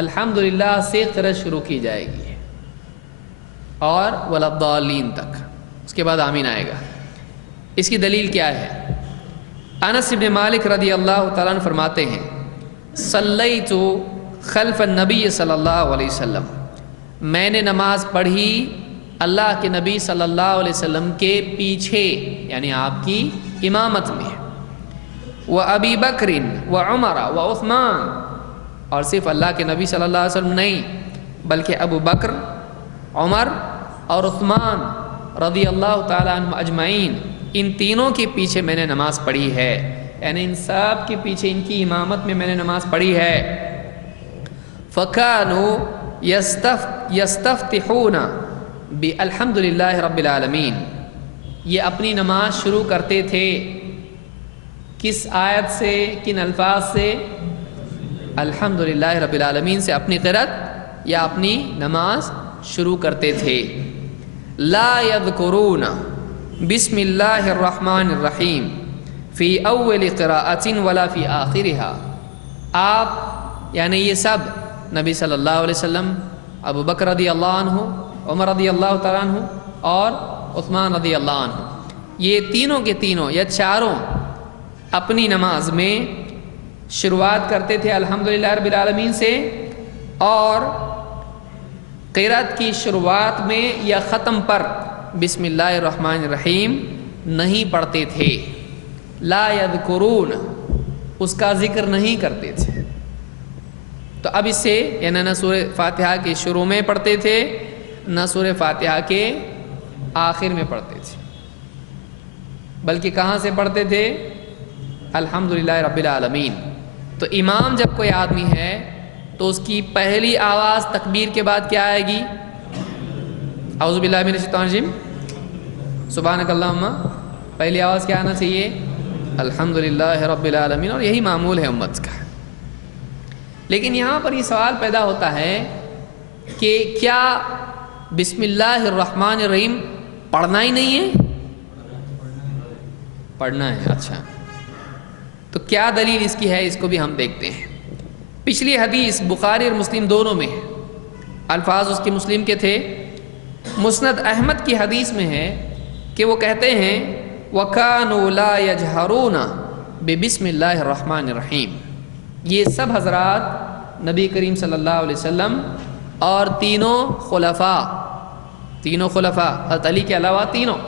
الحمدللہ سے قرأت شروع کی جائے گی اور وللضالین تک، اس کے بعد آمین آئے گا۔ اس کی دلیل کیا ہے؟ انس بن مالک رضی اللہ تعالیٰ عنہ فرماتے ہیں صلیت خلف النبی صلی اللہ علیہ وسلم، میں نے نماز پڑھی اللہ کے نبی صلی اللہ علیہ وسلم کے پیچھے، یعنی آپ کی امامت میں، وابی بکر وعمر وعثمان، اور صرف اللہ کے نبی صلی اللہ علیہ وسلم نہیں بلکہ ابو بکر، عمر اور عثمان رضی اللہ تعالیٰ عنہ اجمعین، ان تینوں کے پیچھے میں نے نماز پڑھی ہے، یعنی ان سب کے پیچھے ان کی امامت میں نے نماز پڑھی ہے۔ فَكَانُوا يَسْتَفْتِحُونَ بِالْحَمْدُلِلَّهِ رَبِّ الْعَالَمِينَ، یہ اپنی نماز شروع کرتے تھے کس آیت سے، کن الفاظ سے؟ الحمدللہ رب العالمین سے اپنی قرأت یا اپنی نماز شروع کرتے تھے۔ لا یذکرون بسم اللہ الرحمن الرحیم فی اول قراءۃ ولا فی آخرها، آپ یعنی یہ سب نبی صلی اللہ علیہ وسلم، ابو بکر رضی اللہ عنہ، عمر رضی اللہ تعالیٰ عنہ اور عثمان رضی اللہ عنہ، یہ تینوں کے تینوں یا چاروں اپنی نماز میں شروعات کرتے تھے الحمدللہ رب العالمین سے، اور قرات کی شروعات میں یا ختم پر بسم اللہ الرحمن الرحیم نہیں پڑھتے تھے، لا یذکرون، اس کا ذکر نہیں کرتے تھے۔ تو اب اس سے یعنی نہ سورہ فاتحہ کے شروع میں پڑھتے تھے نہ سورہ فاتحہ کے آخر میں پڑھتے تھے، بلکہ کہاں سے پڑھتے تھے؟ الحمدللہ رب العالمین۔ تو امام جب کوئی آدمی ہے تو اس کی پہلی آواز تکبیر کے بعد کیا آئے گی؟ اعوذ باللہ من الشیطان الرجیم، سبحانک اللہم، پہلی آواز کیا آنا چاہیے؟ الحمدللہ رب العالمین، اور یہی معمول ہے امت کا۔ لیکن یہاں پر یہ سوال پیدا ہوتا ہے کہ کیا بسم اللہ الرحمن الرحیم پڑھنا ہی نہیں ہے؟ پڑھنا ہے، اچھا، تو کیا دلیل اس کی ہے؟ اس کو بھی ہم دیکھتے ہیں۔ پچھلی حدیث بخاری اور مسلم دونوں میں ہے، الفاظ اس کے مسلم کے تھے۔ مسند احمد کی حدیث میں ہے کہ وہ کہتے ہیں وَكَانُوا لَا يَجْهَرُونَ بِبِسْمِ اللَّهِ الرَّحْمَنِ الرَّحِيمِ، یہ سب حضرات نبی کریم صلی اللہ علیہ وسلم اور تینوں خلفاء حضرت علی کے علاوہ تینوں،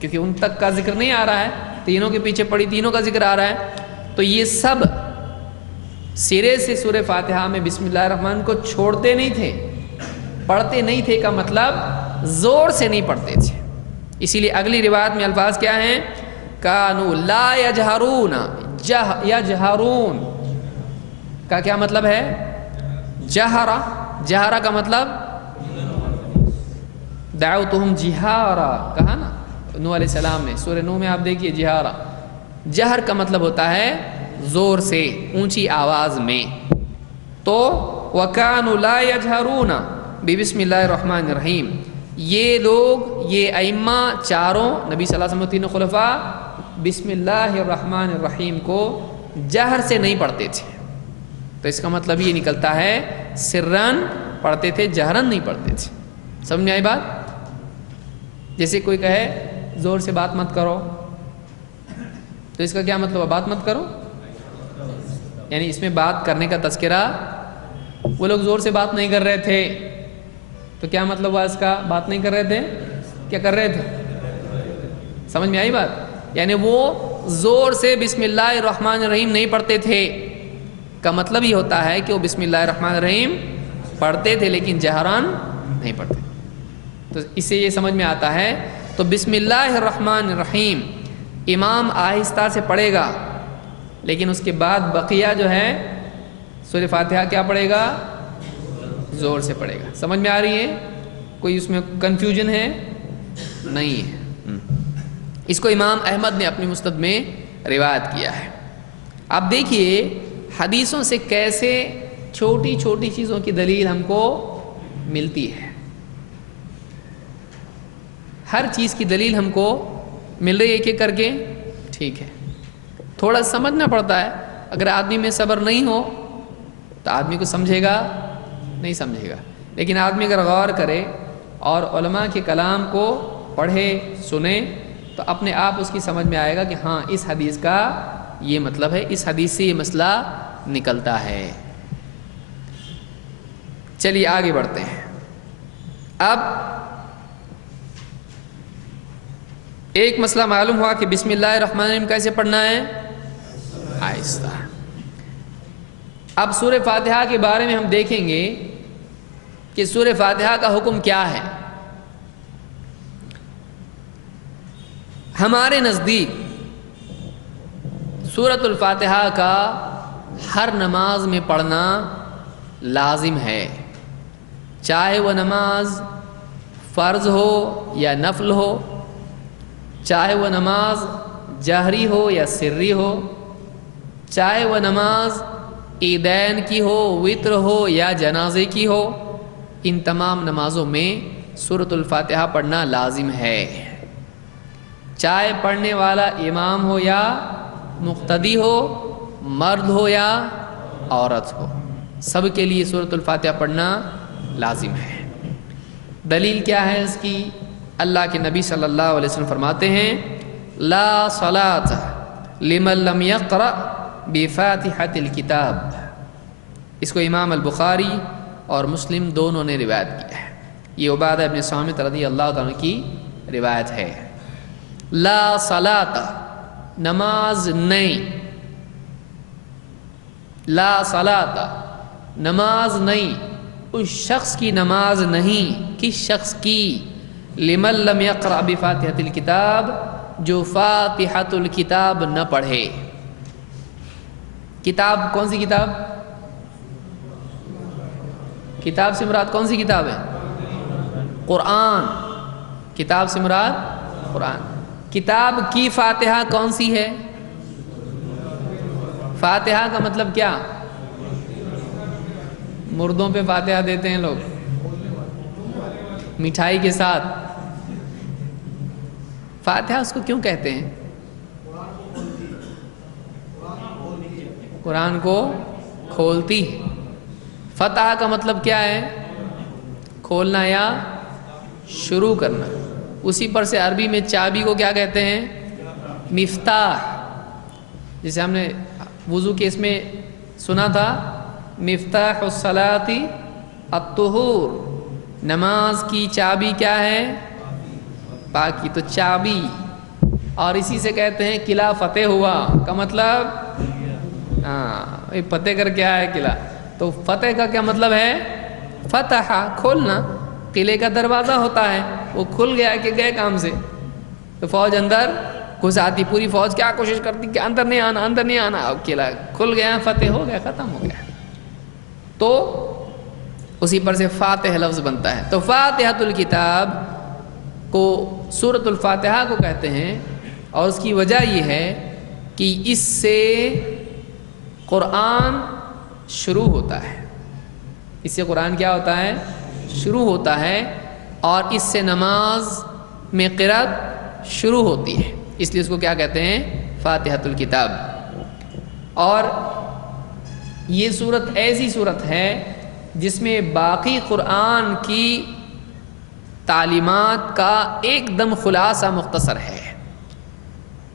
کیونکہ ان تک کا ذکر نہیں آ رہا ہے، تینوں کے پیچھے پڑی تینوں کا ذکر آ رہا ہے، تو یہ سب سرے سے سورہ فاتحہ میں بسم اللہ الرحمن کو چھوڑتے نہیں تھے، پڑھتے نہیں تھے کا مطلب زور سے نہیں پڑھتے تھے۔ اسی لیے اگلی روایت میں الفاظ کیا ہیں؟ کانوا لا یجہرون، یجہرون کا کیا مطلب ہے؟ جہرا کا مطلب دعوتہم جہارا، کہا نا نوح علیہ السلام نے، سورہ نوح میں آپ دیکھیے جہارا، جہر کا مطلب ہوتا ہے زور سے، اونچی آواز میں۔ تو وَكَانُوا لَا يَجْهَرُونَ بِبِسْمِ اللَّهِ الرَّحْمَنِ الرَّحِيمِ، یہ لوگ، یہ ائمہ چاروں، نبی صلی اللہ علیہ وسلم تینوں خلفاء، بسم اللہ الرحمن الرحیم کو جہر سے نہیں پڑھتے تھے۔ تو اس کا مطلب یہ نکلتا ہے سرن پڑھتے تھے، جہرن نہیں پڑھتے تھے۔ سمجھ میں آئی بات؟ جیسے کوئی کہے زور سے بات مت کرو، تو اس کا کیا مطلب ہے؟ بات مت کرو، یعنی اس میں بات کرنے کا تذکرہ، وہ لوگ زور سے بات نہیں کر رہے تھے، تو کیا مطلب ہوا اس کا؟ بات نہیں کر رہے تھے، کیا کر رہے تھے؟ سمجھ میں آئی بات؟ یعنی وہ زور سے بسم اللہ الرحمن الرحیم نہیں پڑھتے تھے کا مطلب یہ ہوتا ہے کہ وہ بسم اللہ الرحمن الرحیم پڑھتے تھے لیکن جہران نہیں پڑھتے۔ تو اس سے یہ سمجھ میں آتا ہے، تو بسم اللہ الرحمن الرحیم امام آہستہ سے پڑھے گا، لیکن اس کے بعد بقیہ جو ہے سورہ فاتحہ کیا پڑھے گا؟ زور سے پڑھے گا۔ سمجھ میں آ رہی ہے؟ کوئی اس میں کنفیوژن ہے؟ نہیں ہے۔ اس کو امام احمد نے اپنی مسند میں روایت کیا ہے۔ اب دیکھیے حدیثوں سے کیسے چھوٹی چھوٹی چیزوں کی دلیل ہم کو ملتی ہے، ہر چیز کی دلیل ہم کو مل رہی ہے ایک ایک کر کے، ٹھیک ہے، تھوڑا سمجھنا پڑتا ہے۔ اگر آدمی میں صبر نہیں ہو تو آدمی کو سمجھے گا نہیں سمجھے گا، لیکن آدمی اگر غور کرے اور علماء کے کلام کو پڑھے سنے تو اپنے آپ اس کی سمجھ میں آئے گا کہ ہاں اس حدیث کا یہ مطلب ہے، اس حدیث سے یہ مسئلہ نکلتا ہے۔ چلیے آگے بڑھتے ہیں۔ اب ایک مسئلہ معلوم ہوا کہ بسم اللہ الرحمن الرحیم کیسے پڑھنا ہے؟ آہستہ۔ اب سورہ فاتحہ کے بارے میں ہم دیکھیں گے کہ سورہ فاتحہ کا حکم کیا ہے۔ ہمارے نزدیک سورۃ الفاتحہ کا ہر نماز میں پڑھنا لازم ہے، چاہے وہ نماز فرض ہو یا نفل ہو، چاہے وہ نماز جہری ہو یا سری ہو، چاہے وہ نماز عیدین کی ہو، وتر ہو یا جنازے کی ہو، ان تمام نمازوں میں سورۃ الفاتحہ پڑھنا لازم ہے، چاہے پڑھنے والا امام ہو یا مقتدی ہو، مرد ہو یا عورت ہو۔ سب کے لیے سورۃ الفاتحہ پڑھنا لازم ہے۔ دلیل کیا ہے اس کی؟ اللہ کے نبی صلی اللہ علیہ وسلم فرماتے ہیں لا صلاۃ لمن لم یقرأ بفاتحۃ الکتاب۔ اس کو امام البخاری اور مسلم دونوں نے روایت کیا ہے۔ یہ عبادہ ابن صامت رضی اللہ عنہ کی روایت ہے۔ لا صلاۃ، نماز نہیں، لا صلاۃ، نماز نہیں، اس شخص کی نماز نہیں، کس شخص کی؟ لمن لم یقرأ بفاتحۃ الکتاب، جو فاتحۃ الکتاب نہ پڑھے۔ کتاب کون سی کتاب؟ کتاب سے مراد کون سی کتاب ہے؟ قرآن۔ کتاب سے مراد قرآن۔ کتاب کی فاتحہ کون سی ہے؟ فاتحہ کا مطلب کیا؟ مردوں پہ فاتحہ دیتے ہیں لوگ مٹھائی کے ساتھ۔ فاتحہ اس کو کیوں کہتے ہیں؟ قرآن کو کھولتی ہے۔ فتح کا مطلب کیا ہے؟ کھولنا یا شروع کرنا۔ اسی پر سے عربی میں چابی کو کیا کہتے ہیں؟ مفتاح۔ جیسے ہم نے وضو کے اس میں سنا تھا مفتاح الصلاۃ الطہور، نماز کی چابی کیا ہے؟ پاکی۔ تو چابی، اور اسی سے کہتے ہیں قلعہ فتح ہوا کا مطلب فتح کر کے آیا قلعہ۔ تو فتح کا کیا مطلب ہے؟ فتح، کھولنا۔ قلعے کا دروازہ ہوتا ہے، وہ کھل گیا کہ گئے کام سے، تو فوج اندر گھس آتی، پوری فوج کیا کوشش کرتی کہ اندر نہیں آنا، اندر نہیں آنا، اب قلعہ کھل گیا، فتح ہو گیا، ختم ہو گیا۔ تو اسی پر سے فاتح لفظ بنتا ہے۔ تو فاتحۃ الکتاب کو سورۃ الفاتحہ کو کہتے ہیں، اور اس کی وجہ یہ ہے کہ اس سے قرآن شروع ہوتا ہے۔ اس سے قرآن کیا ہوتا ہے؟ شروع ہوتا ہے، اور اس سے نماز میں قرأت شروع ہوتی ہے، اس لیے اس کو کیا کہتے ہیں؟ فاتحۃ الکتاب۔ اور یہ صورت ایسی صورت ہے جس میں باقی قرآن کی تعلیمات کا ایک دم خلاصہ مختصر ہے۔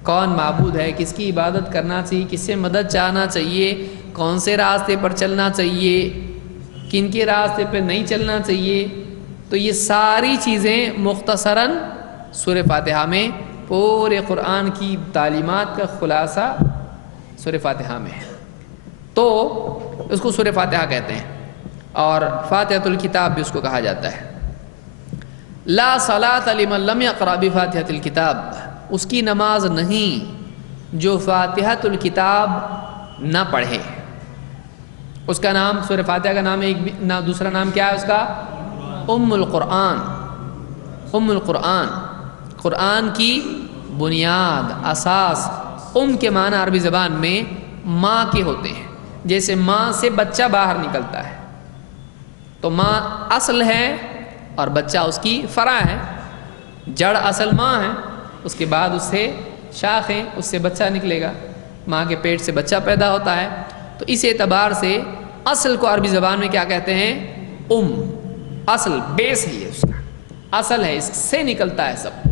کون معبود ہے، کس کی عبادت کرنا چاہیے، کس سے مدد چاہنا چاہیے، کون سے راستے پر چلنا چاہیے، کن کے راستے پہ نہیں چلنا چاہیے، تو یہ ساری چیزیں مختصراً سورہ فاتحہ میں، پورے قرآن کی تعلیمات کا خلاصہ سورہ فاتحہ میں ہے۔ تو اس کو سورہ فاتحہ کہتے ہیں، اور فاتحۃ الکتاب بھی اس کو کہا جاتا ہے۔ لا صلاۃ لمن لم یقرأ بفاتحۃ الکتاب، اس کی نماز نہیں جو فاتحۃ الکتاب نہ پڑھے۔ اس کا نام، سورہ فاتحہ کا نام دوسرا نام کیا ہے اس کا؟ ام القرآن۔ ام القرآن، قرآن کی بنیاد، اساس۔ ام کے معنی عربی زبان میں ماں کے ہوتے ہیں، جیسے ماں سے بچہ باہر نکلتا ہے تو ماں اصل ہے اور بچہ اس کی فرع ہے۔ جڑ اصل ماں ہے، اس کے بعد اس سے شاخ ہے، اس سے بچہ نکلے گا، ماں کے پیٹ سے بچہ پیدا ہوتا ہے۔ تو اس اعتبار سے اصل کو عربی زبان میں کیا کہتے ہیں؟ ام۔ اصل، بیس ہے یہ اس کا، اصل ہے، اس سے نکلتا ہے سب۔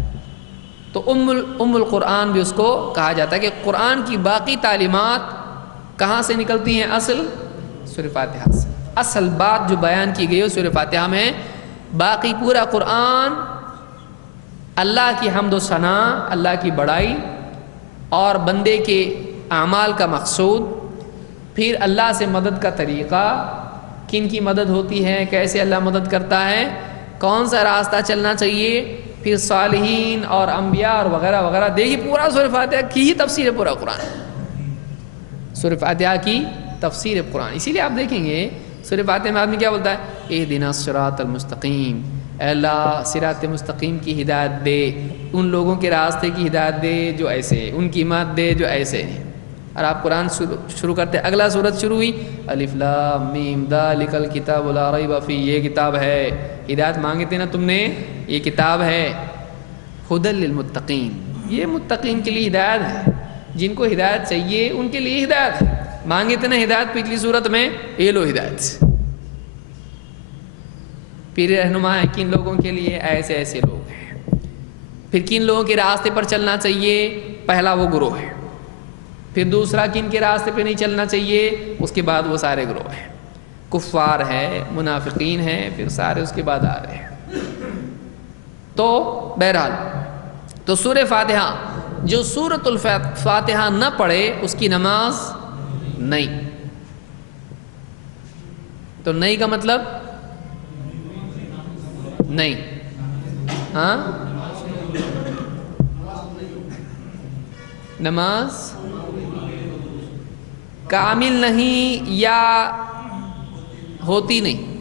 تو ام القرآن بھی اس کو کہا جاتا ہے کہ قرآن کی باقی تعلیمات کہاں سے نکلتی ہیں؟ اصل سورہ فاتحہ سے۔ اصل بات جو بیان کی گئی ہے سورہ فاتحہ میں، باقی پورا قرآن اللہ کی حمد و ثنا، اللہ کی بڑائی اور بندے کے اعمال کا مقصود، پھر اللہ سے مدد کا طریقہ، کن کی مدد ہوتی ہے، کیسے اللہ مدد کرتا ہے، کون سا راستہ چلنا چاہیے، پھر صالحین اور انبیاء اور وغیرہ وغیرہ۔ دیکھیے پورا سورہ فاتحہ کی ہی تفسیر ہے پورا قرآن، سورہ فاتحہ کی تفسیر ہے قرآن۔ اسی لیے آپ دیکھیں گے سورہ فاتحہ میں آدمی کیا بولتا ہے؟ اہدنا الصراط المستقیم، اے اللہ صراط مستقیم کی ہدایت دے، ان لوگوں کے راستے کی ہدایت دے جو ایسے ہیں، ان کی مدد دے جو ایسے ہیں۔ اور آپ قرآن شروع کرتے، اگلا سورت شروع ہوئی الف لام میم ذالک الکتاب لا ریب فیہ، یہ کتاب ہے، ہدایت مانگے تھے نا تم نے، یہ کتاب ہے، ھدی للمتقین، یہ متقین کے لیے ہدایت ہے، جن کو ہدایت چاہیے ان کے لیے ہدایت ہے۔ مانگے تھے نا ہدایت پچھلی صورت میں، یہ لو ہدایت. پھر رہنما ہے کن لوگوں کے لیے؟ ایسے ایسے لوگ ہیں. پھر کن لوگوں کے راستے پر چلنا چاہیے؟ پہلا وہ گروہ ہے. پھر دوسرا کن کے راستے پہ نہیں چلنا چاہیے؟ اس کے بعد وہ سارے گروہ ہیں. کفار ہے، منافقین ہیں، پھر سارے اس کے بعد آ رہے ہیں. تو بہرحال تو سورہ فاتحہ، جو سورۃ الفاتحہ نہ پڑھے اس کی نماز نہیں. تو نہیں کا مطلب نہیں، ہاں نماز کامل نہیں یا ہوتی نہیں.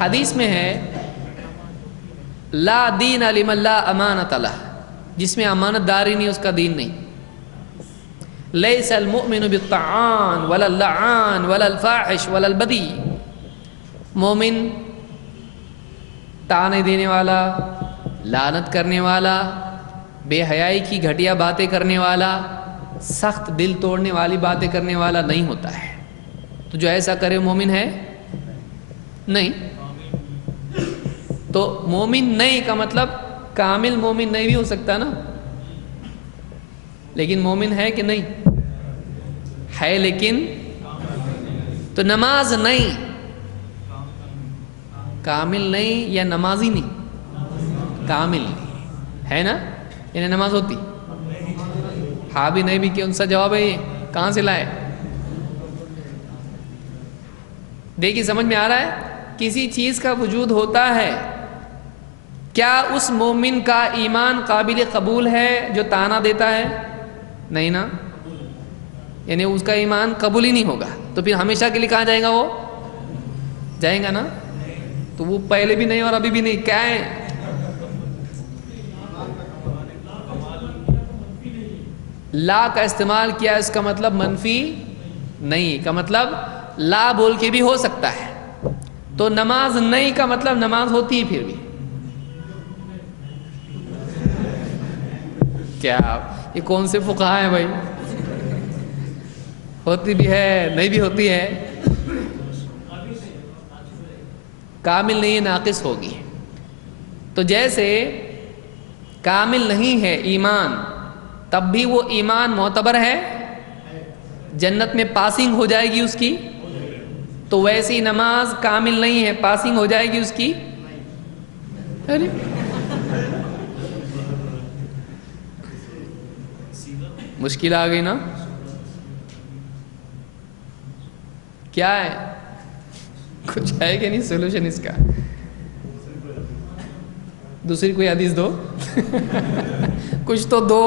حدیث میں ہے لا دین لمن لا امانت لہ، جس میں امانت داری نہیں اس کا دین نہیں. لیس المؤمن بالطعان ولا اللعان ولا الفاحش ولا البذی، مومن تانے دینے والا، لعنت کرنے والا، بے حیائی کی گھٹیا باتیں کرنے والا، سخت دل توڑنے والی باتیں کرنے والا نہیں ہوتا ہے. تو جو ایسا کرے مومن ہے نہیں. تو مومن نہیں کا مطلب کامل مومن نہیں بھی ہو سکتا نا، لیکن مومن ہے کہ نہیں ہے. لیکن تو نماز نہیں، کامل نہیں یا نمازی نہیں، کامل نہیں ہے نا. یعنی نماز ہوتی ہاں بھی نہیں بھی، کون سا جواب ہے یہ؟ کہاں سے لائے؟ دیکھیے سمجھ میں آ رہا ہے. کسی چیز کا وجود ہوتا ہے، کیا اس مومن کا ایمان قابل قبول ہے جو تانا دیتا ہے؟ نہیں نا، یعنی اس کا ایمان قبول ہی نہیں ہوگا. تو پھر ہمیشہ کے لیے کہاں جائے گا؟ وہ جائے گا نا. تو وہ پہلے بھی نہیں اور ابھی بھی نہیں، کیا ہے؟ لا کا استعمال کیا، اس کا مطلب منفی نہیں کا مطلب لا بول کے بھی ہو سکتا ہے. تو نماز نہیں کا مطلب نماز ہوتی ہے پھر بھی. کیا یہ کون سے فقہا ہیں بھائی؟ ہوتی بھی ہے نہیں بھی ہوتی ہے. کامل نہیں ہے، ناقص ہوگی. تو جیسے کامل نہیں ہے ایمان، تب بھی وہ ایمان معتبر ہے، جنت میں پاسنگ ہو جائے گی اس کی. تو ویسی نماز کامل نہیں ہے، پاسنگ ہو جائے گی اس کی. مشکل آ گئی نا. کیا ہے؟ کچھ ہے کہ نہیں سولوشن اس کا؟ دوسری کوئی حدیث دو. کچھ تو دو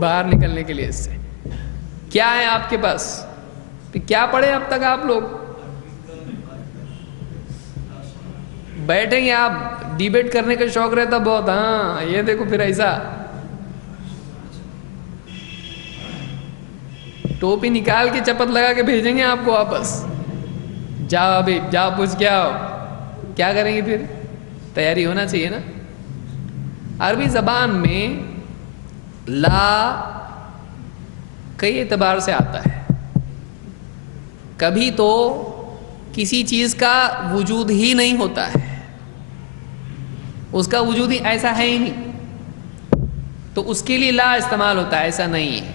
باہر نکلنے کے لیے اس سے. کیا ہے آپ کے پاس؟ کیا پڑھے اب تک آپ لوگ؟ بیٹھیں گے آپ، ڈیبیٹ کرنے کا شوق رہتا بہت. ہاں یہ دیکھو پھر ایسا ٹوپی نکال کے چپت لگا کے بھیجیں گے آپ کو واپس. جاؤ ابھی جاؤ پوچھ کے آؤ. کیا کریں گے پھر؟ تیاری ہونا چاہیے نا. عربی زبان میں لا کئی اعتبار سے آتا ہے. کبھی تو کسی چیز کا وجود ہی نہیں ہوتا ہے، اس کا وجود ہی ایسا ہے ہی نہیں، تو اس کے لیے لا استعمال ہوتا ہے. ایسا نہیں ہے.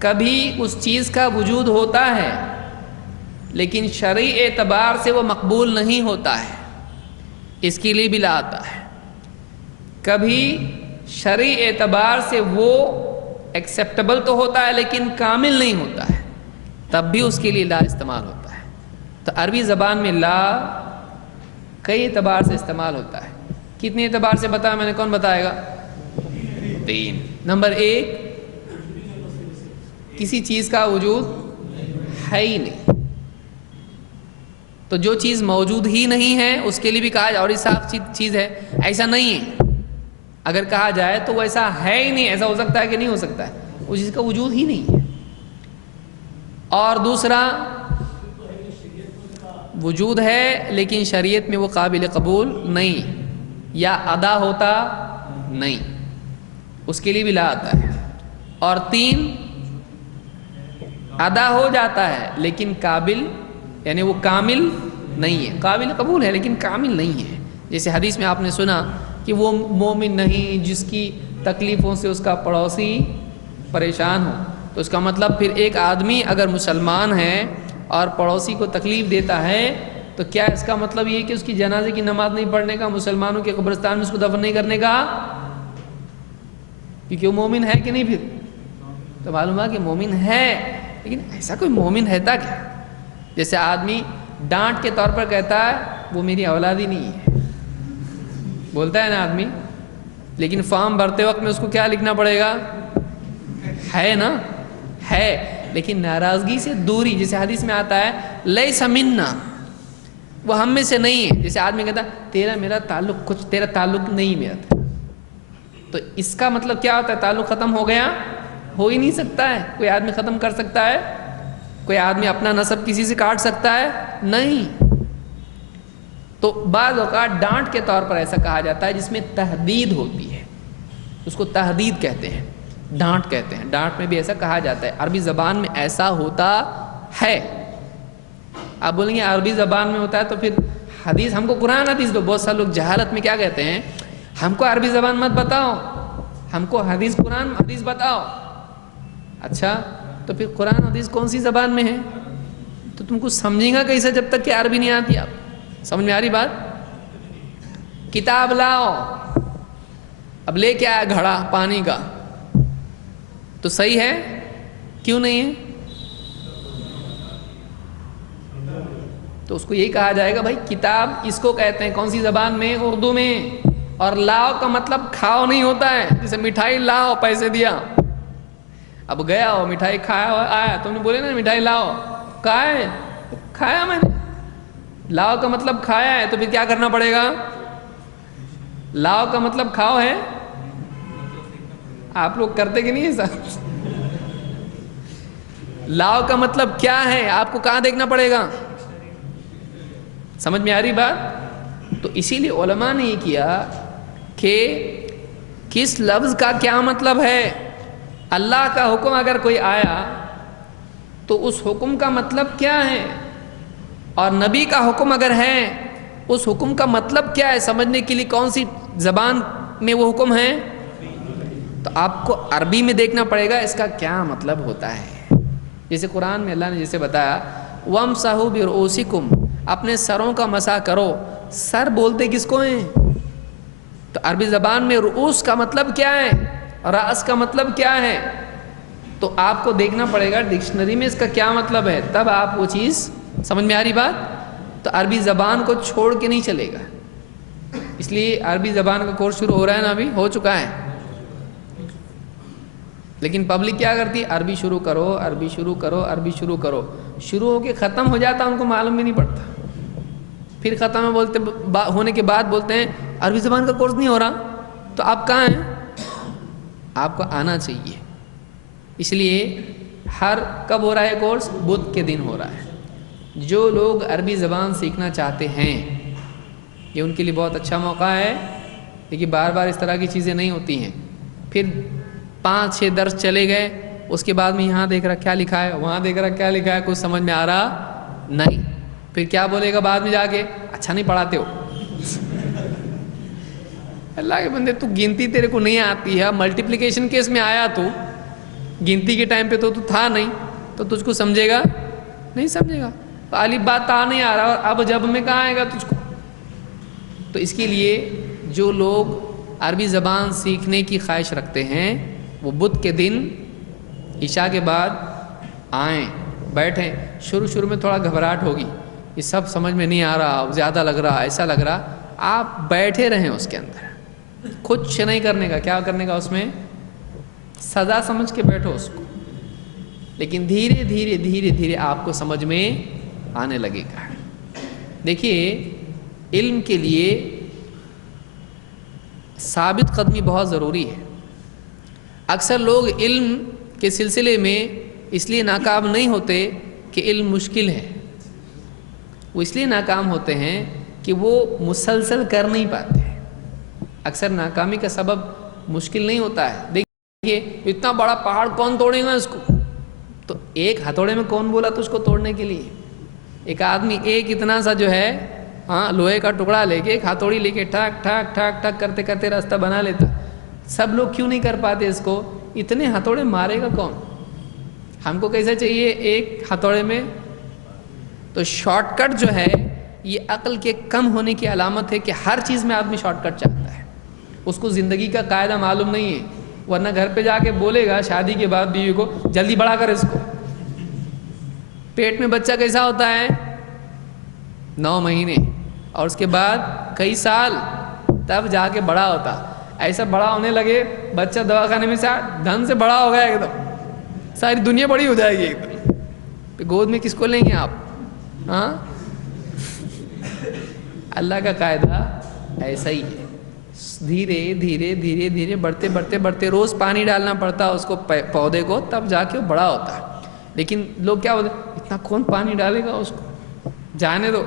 کبھی اس چیز کا وجود ہوتا ہے لیکن شرعی اعتبار سے وہ مقبول نہیں ہوتا ہے، اس کے لیے بھی لا آتا ہے. کبھی شرعی اعتبار سے وہ ایکسیپٹیبل تو ہوتا ہے لیکن کامل نہیں ہوتا ہے، تب بھی اس کے لیے لا استعمال ہوتا ہے. تو عربی زبان میں لا کئی اعتبار سے استعمال ہوتا ہے. کتنے اعتبار سے بتایا میں نے؟ کون بتائے گا؟ 3. نمبر 1، کسی چیز کا وجود ہے ہی نہیں. تو جو چیز موجود ہی نہیں ہے اس کے لیے بھی کہا جائے اور یہ صاف چیز ہے، ایسا نہیں ہے. اگر کہا جائے تو وہ ایسا ہے ہی نہیں. ایسا ہو سکتا ہے کہ نہیں ہو سکتا ہے؟ وہ چیز کا وجود ہی نہیں ہے. اور دوسرا، وجود ہے لیکن شریعت میں وہ قابل قبول نہیں یا ادا ہوتا نہیں، اس کے لیے بھی لا آتا ہے. اور 3 ادا ہو جاتا ہے لیکن قابل یعنی وہ کامل نہیں ہے، قابل قبول ہے لیکن کامل نہیں ہے. جیسے حدیث میں آپ نے سنا کہ وہ مومن نہیں جس کی تکلیفوں سے اس کا پڑوسی پریشان ہو. تو اس کا مطلب پھر ایک آدمی اگر مسلمان ہے اور پڑوسی کو تکلیف دیتا ہے تو کیا اس کا مطلب یہ کہ اس کی جنازے کی نماز نہیں پڑھنے کا، مسلمانوں کے قبرستان میں اس کو دفن نہیں کرنے کا؟ کیونکہ وہ مومن ہے کہ نہیں؟ پھر تو معلوم ہے کہ مومن ہے، لیکن ایسا کوئی مومن رہتا کیا؟ جیسے آدمی ڈانٹ کے طور پر کہتا ہے وہ میری اولاد ہی نہیں ہے، بولتا ہے نا آدمی، لیکن فارم بھرتے وقت میں اس کو کیا لکھنا پڑے گا؟ ہے نا، ہے، لیکن ناراضگی سے دوری. جیسے حدیث میں آتا ہے لیس منا، وہ ہم میں سے نہیں ہے. جیسے آدمی کہتا تیرا میرا تعلق کچھ، تیرا تعلق نہیں میرا تھا، تو اس کا مطلب کیا ہوتا ہے؟ تعلق ختم ہو گیا؟ ہو ہی نہیں سکتا ہے. کوئی آدمی ختم کر سکتا ہے؟ کوئی آدمی اپنا نسب کسی سے کاٹ سکتا ہے؟ نہیں. تو بعض اوقات ڈانٹ کے طور پر ایسا کہا جاتا ہے جس میں تہدید ہوتی ہے، اس کو تہدید کہتے ہیں، ڈانٹ کہتے ہیں. ڈانٹ میں بھی ایسا کہا جاتا ہے. عربی زبان میں ایسا ہوتا ہے. آپ بولیں گے عربی زبان میں ہوتا ہے تو پھر حدیث ہم کو قرآن حدیث دو. بہت سارے لوگ جہالت میں کیا کہتے ہیں، ہم کو عربی زبان مت بتاؤ، ہم کو حدیث قرآن حدیث بتاؤ. اچھا تو پھر قرآن حدیث کون سی زبان میں ہے؟ تو تم کو سمجھیں گا کیسے جب تک کہ عربی نہیں آتی؟ آپ سمجھ میں آ رہی بات؟ کتاب لاؤ، اب لے کے آیا گھڑا پانی کا، تو صحیح ہے؟ کیوں نہیں ہے؟ تو اس کو یہی کہا جائے گا بھائی کتاب اس کو کہتے ہیں کون سی زبان میں؟ اردو میں. اور لاؤ کا مطلب کھاؤ نہیں ہوتا ہے. جیسے مٹھائی لاؤ، پیسے دیا، اب گیا ہو مٹھائی کھایا ہو، آیا تم نے بولے نا مٹھائی لاؤ، کہا ہے کھایا میں نے. لاؤ کا مطلب کھایا ہے، تو پھر کیا کرنا پڑے گا؟ لاؤ کا مطلب کھاؤ ہے. آپ لوگ کرتے کہ نہیں ایسا؟ لاؤ کا مطلب کیا ہے آپ کو کہاں دیکھنا پڑے گا؟ سمجھ میں آ رہی بات؟ تو اسی لیے علماء نے یہ کیا کہ کس لفظ کا کیا مطلب ہے. اللہ کا حکم اگر کوئی آیا تو اس حکم کا مطلب کیا ہے، اور نبی کا حکم اگر ہے اس حکم کا مطلب کیا ہے، سمجھنے کے لیے کون سی زبان میں وہ حکم ہے. تو آپ کو عربی میں دیکھنا پڑے گا اس کا کیا مطلب ہوتا ہے. جیسے قرآن میں اللہ نے جیسے بتایا وَامْسَحُوا بِرُؤُوسِكُمْ، اپنے سروں کا مسح کرو. سر بولتے کس کو ہیں؟ تو عربی زبان میں رؤوس کا مطلب کیا ہے، راس کا مطلب کیا ہے. تو آپ کو دیکھنا پڑے گا ڈکشنری میں اس کا کیا مطلب ہے، تب آپ وہ چیز سمجھ میں آ رہی بات. تو عربی زبان کو چھوڑ کے نہیں چلے گا. اس لیے عربی زبان کا کورس شروع ہو رہا ہے نا، ابھی ہو چکا ہے، لیکن پبلک کیا کرتی ہے؟ عربی شروع کرو، عربی شروع کرو، عربی شروع کرو. شروع ہو کے ختم ہو جاتا ان کو معلوم بھی نہیں پڑتا. پھر ختم ہونے کے بعد بولتے ہیں عربی زبان کا کورس نہیں ہو رہا. تو آپ کہاں ہیں؟ آپ کو آنا چاہیے. اس لیے ہر کب ہو رہا ہے کورس؟ بدھ کے دن ہو رہا ہے. جو لوگ عربی زبان سیکھنا چاہتے ہیں یہ ان کے لیے بہت اچھا موقع ہے. لیکن بار بار اس طرح کی چیزیں نہیں ہوتی ہیں. پھر 5-6 درس چلے گئے، اس کے بعد میں یہاں دیکھ رہا کیا لکھا ہے، وہاں دیکھ رہا کیا لکھا ہے، کچھ سمجھ میں آ رہا نہیں. پھر کیا بولے گا بعد میں جا کے؟ اچھا نہیں پڑھاتے ہو. اللہ کے بندے تو گنتی تیرے کو نہیں آتی ہے. ملٹیپلیکیشن کیس میں آیا تو گنتی کے ٹائم پہ تو تھا نہیں، تو تجھ کو سمجھے گا نہیں سمجھے گا. الف بات تا نہیں آ رہا اور اب جب میں کہاں آئے گا تجھ کو. تو اس کے لیے جو لوگ عربی زبان سیکھنے کی خواہش رکھتے ہیں وہ بدھ کے دن عشاء کے بعد آئیں، بیٹھیں. شروع میں تھوڑا گھبراہٹ ہوگی، یہ سب سمجھ میں نہیں آ رہا، زیادہ لگ رہا، ایسا لگ رہا. آپ بیٹھے رہیں اس کے اندر، کچھ نہیں کرنے کا. کیا کرنے کا اس میں؟ سزا سمجھ کے بیٹھو اس کو. لیکن دھیرے دھیرے دھیرے دھیرے آپ کو سمجھ میں آنے لگے گا. دیکھیے علم کے لیے ثابت قدمی بہت ضروری ہے. اکثر لوگ علم کے سلسلے میں اس لیے ناکام نہیں ہوتے کہ علم مشکل ہے، وہ اس لیے ناکام ہوتے ہیں کہ وہ مسلسل کر نہیں پاتے. اکثر ناکامی کا سبب مشکل نہیں ہوتا ہے. یہ اتنا بڑا پہاڑ کون توڑے گا اس کو؟ تو ایک ہتھوڑے میں کون بولا تو اس کو توڑنے کے لیے؟ ایک آدمی ایک اتنا سا جو ہے لوہے کا ٹکڑا لے کے، ایک ہتھوڑی لے کے ٹھاک ٹھاک ٹھاک ٹھاک کرتے کرتے راستہ بنا لیتا. سب لوگ کیوں نہیں کر پاتے اس کو؟ اتنے ہتھوڑے مارے گا کون؟ ہم کو کیسا چاہیے ایک ہتھوڑے میں؟ تو شارٹ کٹ جو ہے یہ عقل کے کم ہونے کی علامت ہے کہ ہر چیز میں آدمی شارٹ کٹ چاہتا ہے. اس کو زندگی کا قاعدہ معلوم نہیں ہے، ورنہ گھر پہ جا کے بولے گا شادی کے بعد بیوی کو جلدی بڑا کر اس کو. پیٹ میں بچہ کیسا ہوتا ہے؟ 9 مہینے، اور اس کے بعد کئی سال، تب جا کے بڑا ہوتا. ایسا بڑا ہونے لگے بچہ دواخانے میں سے دھن سے بڑا ہو گیا، ایک دم ساری دنیا بڑی ہو جائے گی ایک دم. پھر گود میں کس کو لیں گے آپ؟ اللہ کا قاعدہ ایسا ہی ہے، دھیرے دھیرے دھیرے دھیرے بڑھتے بڑھتے بڑھتے روز پانی ڈالنا پڑتا ہے اس کو، پودے کو، تب جا کے وہ بڑا ہوتا ہے. لیکن لوگ کیا بولتے ہیں اتنا کون پانی ڈالے گا اس کو، جانے دو.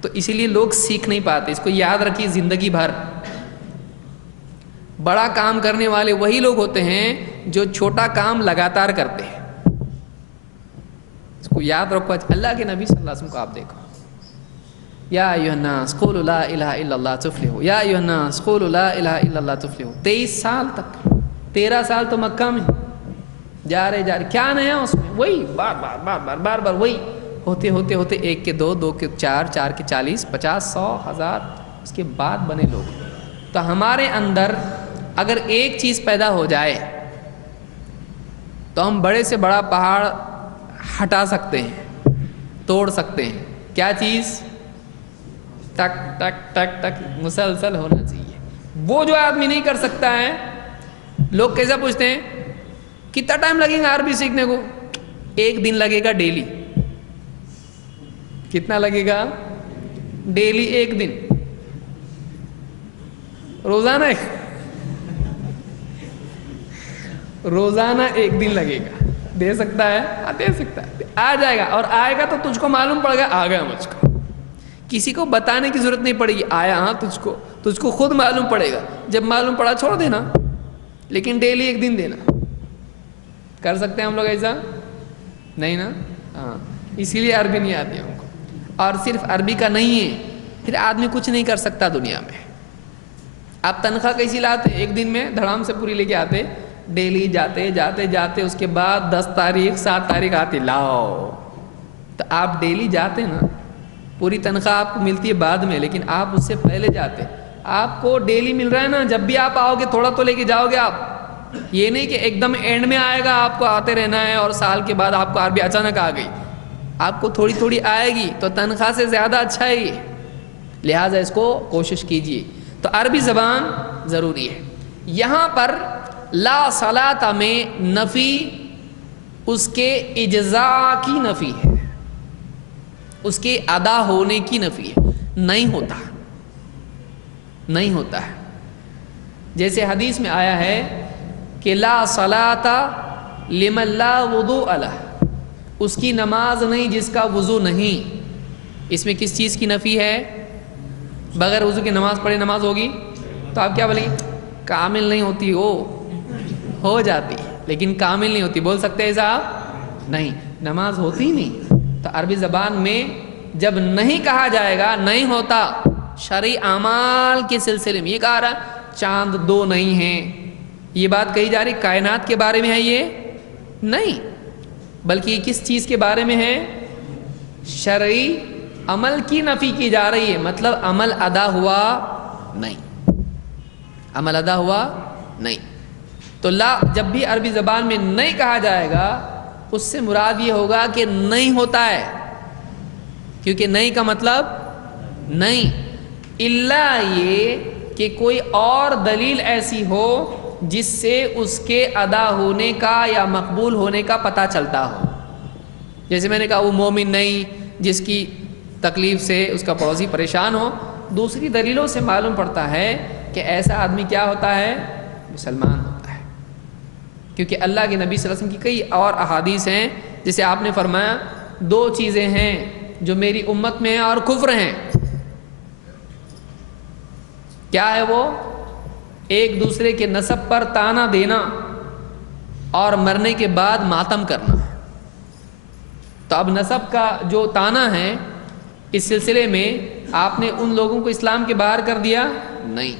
تو اسی لیے لوگ سیکھ نہیں پاتے. اس کو یاد رکھیے زندگی بھر. بڑا کام کرنے والے وہی لوگ ہوتے ہیں جو چھوٹا کام لگاتار کرتے ہیں. اس کو یاد رکھو. اللہ کے نبی صلی اللہ علیہ وسلم کو آپ دیکھو، یا ایھا الناس قولوا لا الہ الا اللہ تفلحوا، یا ایھا الناس قولوا لا الہ الا اللہ تفلحوا. 23 سال تک، 13 سال تو مکہ میں جا رہے کیا نیا اس میں؟ وہی بار بار بار بار بار بار وہی ہوتے ہوتے ہوتے 1 کے 2، 2 کے 4، 4 کے 40، 50، 100، 1000، اس کے بعد بنے لوگ. تو ہمارے اندر اگر ایک چیز پیدا ہو جائے تو ہم بڑے سے بڑا پہاڑ ہٹا سکتے ہیں، توڑ سکتے ہیں. کیا چیز؟ ٹک ٹک ٹک ٹک مسلسل ہونا چاہیے. وہ جو آدمی نہیں کر سکتا ہے، لوگ کیسا پوچھتے ہیں کتنا ٹائم لگے گا عربی سیکھنے کو؟ 1 دن لگے گا ڈیلی. کتنا لگے گا؟ ڈیلی 1 دن، روزانہ روزانہ 1 دن لگے گا. دے سکتا ہے؟ دے سکتا ہے. آ جائے گا، اور آئے گا تو تجھ کو معلوم پڑے گا آ گیا مجھ کو. کسی کو بتانے کی ضرورت نہیں پڑے گی. آیا تجھ کو خود معلوم پڑے گا. جب معلوم پڑا چھوڑ دینا، لیکن ڈیلی 1 دن دینا. کر سکتے ہیں ہم لوگ ایسا؟ نہیں نا. اسی لیے عربی نہیں آتی ہم کو. اور صرف عربی کا نہیں ہے، پھر آدمی کچھ نہیں کر سکتا دنیا میں. آپ تنخواہ کیسی لاتے؟ 1 دن میں دھڑام سے پوری لے کے آتے. ڈیلی جاتے جاتے جاتے اس کے بعد 10 تاریخ 7 تاریخ آتی لاؤ. تو آپ ڈیلی جاتے نا، پوری تنخواہ آپ کو ملتی ہے بعد میں، لیکن آپ اس سے پہلے جاتے. آپ کو ڈیلی مل رہا ہے نا، جب بھی آپ آؤ گے تھوڑا تو لے کے جاؤ گے آپ. یہ نہیں کہ ایک دم اینڈ میں آئے گا، آپ کو آتے رہنا ہے اور سال کے بعد آپ کو عربی اچانک آ گئی. آپ کو تھوڑی تھوڑی آئے گی تو تنخواہ سے زیادہ اچھا ہے یہ. لہٰذا اس کو کوشش کیجیے. تو عربی زبان ضروری ہے. یہاں پر لا صلاۃ میں نفی اس کے اجزاء کی نفی ہے، اس کے ادا ہونے کی نفی ہے. نہیں ہوتا، نہیں ہوتا ہے. جیسے حدیث میں آیا ہے کہ لا صلاۃ لمن لا وضوء لہ، اس کی نماز نہیں جس کا وضو نہیں. اس میں کس چیز کی نفی ہے؟ بغیر وضو کی نماز پڑھے نماز ہوگی؟ تو آپ کیا بولیں گے؟ کامل نہیں ہوتی. ہو جاتی لیکن کامل نہیں ہوتی. بول سکتے ہیں صاحب؟ نہیں، نماز ہوتی نہیں. تو عربی زبان میں جب نہیں کہا جائے گا نہیں ہوتا. شرعی اعمال کے سلسلے میں یہ کہا رہا چاند 2 نہیں ہیں، یہ بات کہی جا رہی کائنات کے بارے میں ہے یہ نہیں، بلکہ یہ کس چیز کے بارے میں ہے؟ شرعی عمل کی نفی کی جا رہی ہے. مطلب عمل ادا ہوا نہیں، عمل ادا ہوا نہیں. تو لا جب بھی عربی زبان میں نہیں کہا جائے گا اس سے مراد یہ ہوگا کہ نہیں ہوتا ہے، کیونکہ نہیں کا مطلب نہیں. الا یہ کہ کوئی اور دلیل ایسی ہو جس سے اس کے ادا ہونے کا یا مقبول ہونے کا پتہ چلتا ہو. جیسے میں نے کہا وہ مومن نہیں جس کی تکلیف سے اس کا پڑوسی پریشان ہو. دوسری دلیلوں سے معلوم پڑتا ہے کہ ایسا آدمی کیا ہوتا ہے؟ مسلمان ہوتا ہے. کیونکہ اللہ کے نبی صلی اللہ علیہ وسلم کی کئی اور احادیث ہیں، جیسے آپ نے فرمایا 2 چیزیں ہیں جو میری امت میں ہیں اور کفر ہیں. کیا ہے وہ؟ ایک دوسرے کے نسب پر تانا دینا اور مرنے کے بعد ماتم کرنا. تو اب نسب کا جو تانا ہے اس سلسلے میں آپ نے ان لوگوں کو اسلام کے باہر کر دیا نہیں.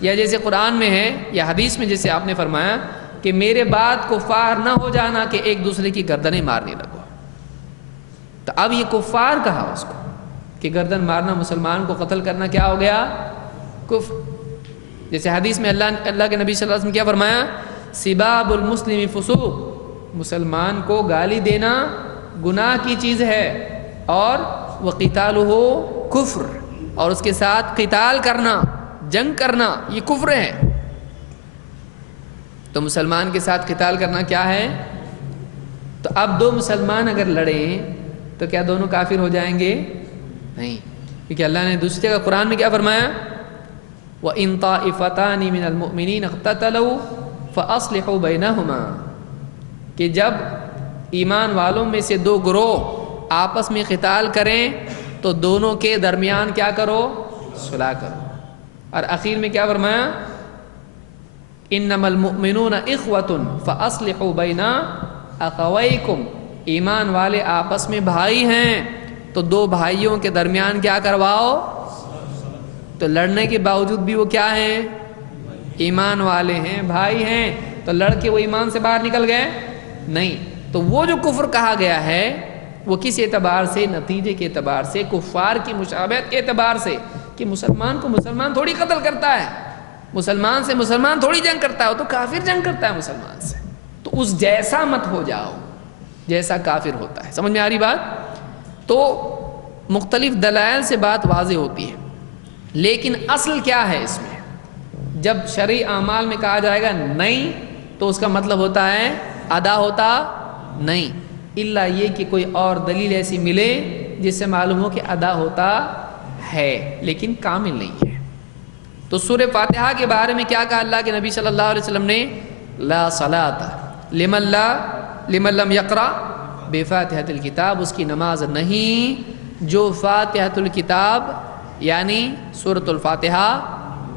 یا جیسے قرآن میں ہے یا حدیث میں جیسے آپ نے فرمایا کہ میرے بعد کفار نہ ہو جانا کہ ایک دوسرے کی گردنیں مارنے لگو. تو اب یہ کفار کہا اس کو کہ گردن مارنا، مسلمان کو قتل کرنا کیا ہو گیا؟ کفر. جیسے حدیث میں اللہ کے نبی صلی اللہ علیہ وسلم کیا فرمایا؟ سباب المسلم فسوق، مسلمان کو گالی دینا گناہ کی چیز ہے، اور وقتالہ کفر، اور اس کے ساتھ قتال کرنا، جنگ کرنا، یہ کفر ہے. تو مسلمان کے ساتھ قتال کرنا کیا ہے؟ تو اب دو مسلمان اگر لڑیں تو کیا دونوں کافر ہو جائیں گے؟ نہیں، کیونکہ اللہ نے دوسری جگہ قرآن میں کیا فرمایا؟ وَإِن طَائِفَتَانِ مِنَ الْمُؤْمِنِينَ اقْتَتَلُوا فَأَصْلِحُوا بَيْنَهُمَا، کہ جب ایمان والوں میں سے دو گروہ آپس میں قتال کریں تو دونوں کے درمیان کیا کرو؟ صلح کرو. اور اخیر میں کیا فرمایا؟ انما المؤمنون اخوۃ فاصلحوا بین اخویکم، ایمان والے آپس میں بھائی ہیں تو دو بھائیوں کے درمیان کیا کرواؤ؟ تو لڑنے کے باوجود بھی وہ کیا ہیں؟ ایمان والے ہیں، بھائی ہیں. تو لڑ کے وہ ایمان سے باہر نکل گئے؟ نہیں. تو وہ جو کفر کہا گیا ہے وہ کس اعتبار سے؟ نتیجے کے اعتبار سے، کفار کی مشابہت کے اعتبار سے، کہ مسلمان کو مسلمان تھوڑی قتل کرتا ہے، مسلمان سے مسلمان تھوڑی جنگ کرتا ہے، وہ تو کافر جنگ کرتا ہے مسلمان سے. تو اس جیسا مت ہو جاؤ جیسا کافر ہوتا ہے. سمجھ میں آ رہی بات؟ تو مختلف دلائل سے بات واضح ہوتی ہے، لیکن اصل کیا ہے اس میں؟ جب شرعی اعمال میں کہا جائے گا نہیں تو اس کا مطلب ہوتا ہے ادا ہوتا نہیں، الا یہ کہ کوئی اور دلیل ایسی ملے جس سے معلوم ہو کہ ادا ہوتا ہے لیکن کامل نہیں ہے. تو سورہ فاتحہ کے بارے میں کیا کہا اللہ کے نبی صلی اللہ علیہ وسلم نے؟ لا صلاۃ لمن لم یقرأ بفاتحۃ الکتاب، اس کی نماز نہیں جو فاتحۃ الکتاب یعنی سورۃ الفاتحہ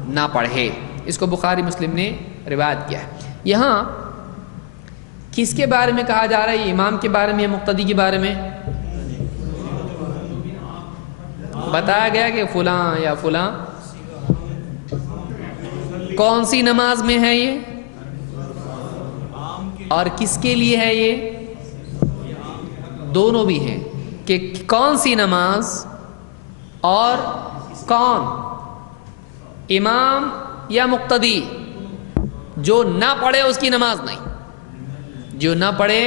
نہ پڑھے. اس کو بخاری مسلم نے روایت کیا ہے. یہاں کس کے بارے میں کہا جا رہا ہے؟ امام کے بارے میں یا مقتدی کے بارے میں؟ بتایا گیا کہ فلاں یا فلاں. کون سی نماز میں ہے یہ اور کس کے لیے ہے یہ؟ دونوں بھی ہیں کہ کون سی نماز اور کون، امام یا مقتدی. جو نہ پڑھے اس کی نماز نہیں، جو نہ پڑھے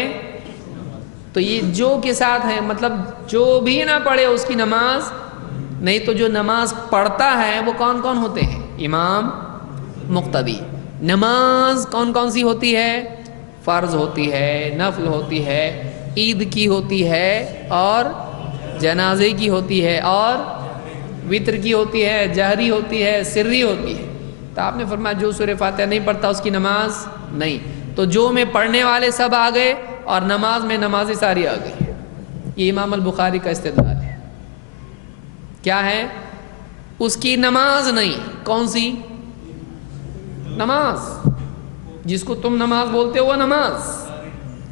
تو یہ جو کے ساتھ ہے، مطلب جو بھی نہ پڑھے اس کی نماز نہیں. تو جو نماز پڑھتا ہے وہ کون کون ہوتے ہیں؟ امام، مقتدی. نماز کون کون سی ہوتی ہے؟ فرض ہوتی ہے، نفل ہوتی ہے، عید کی ہوتی ہے، اور جنازے کی ہوتی ہے، اور وتر کی ہوتی ہے، جہری ہوتی ہے، سری ہوتی ہے. تو آپ نے فرمایا جو سورہ فاتحہ نہیں پڑھتا اس کی نماز نہیں. تو جو میں پڑھنے والے سب آ گئے اور نماز میں نمازی ساری آ گئی. یہ امام البخاری کا استدلال ہے. کیا ہے؟ اس کی نماز نہیں. کون سی نماز؟ جس کو تم نماز بولتے ہو وہ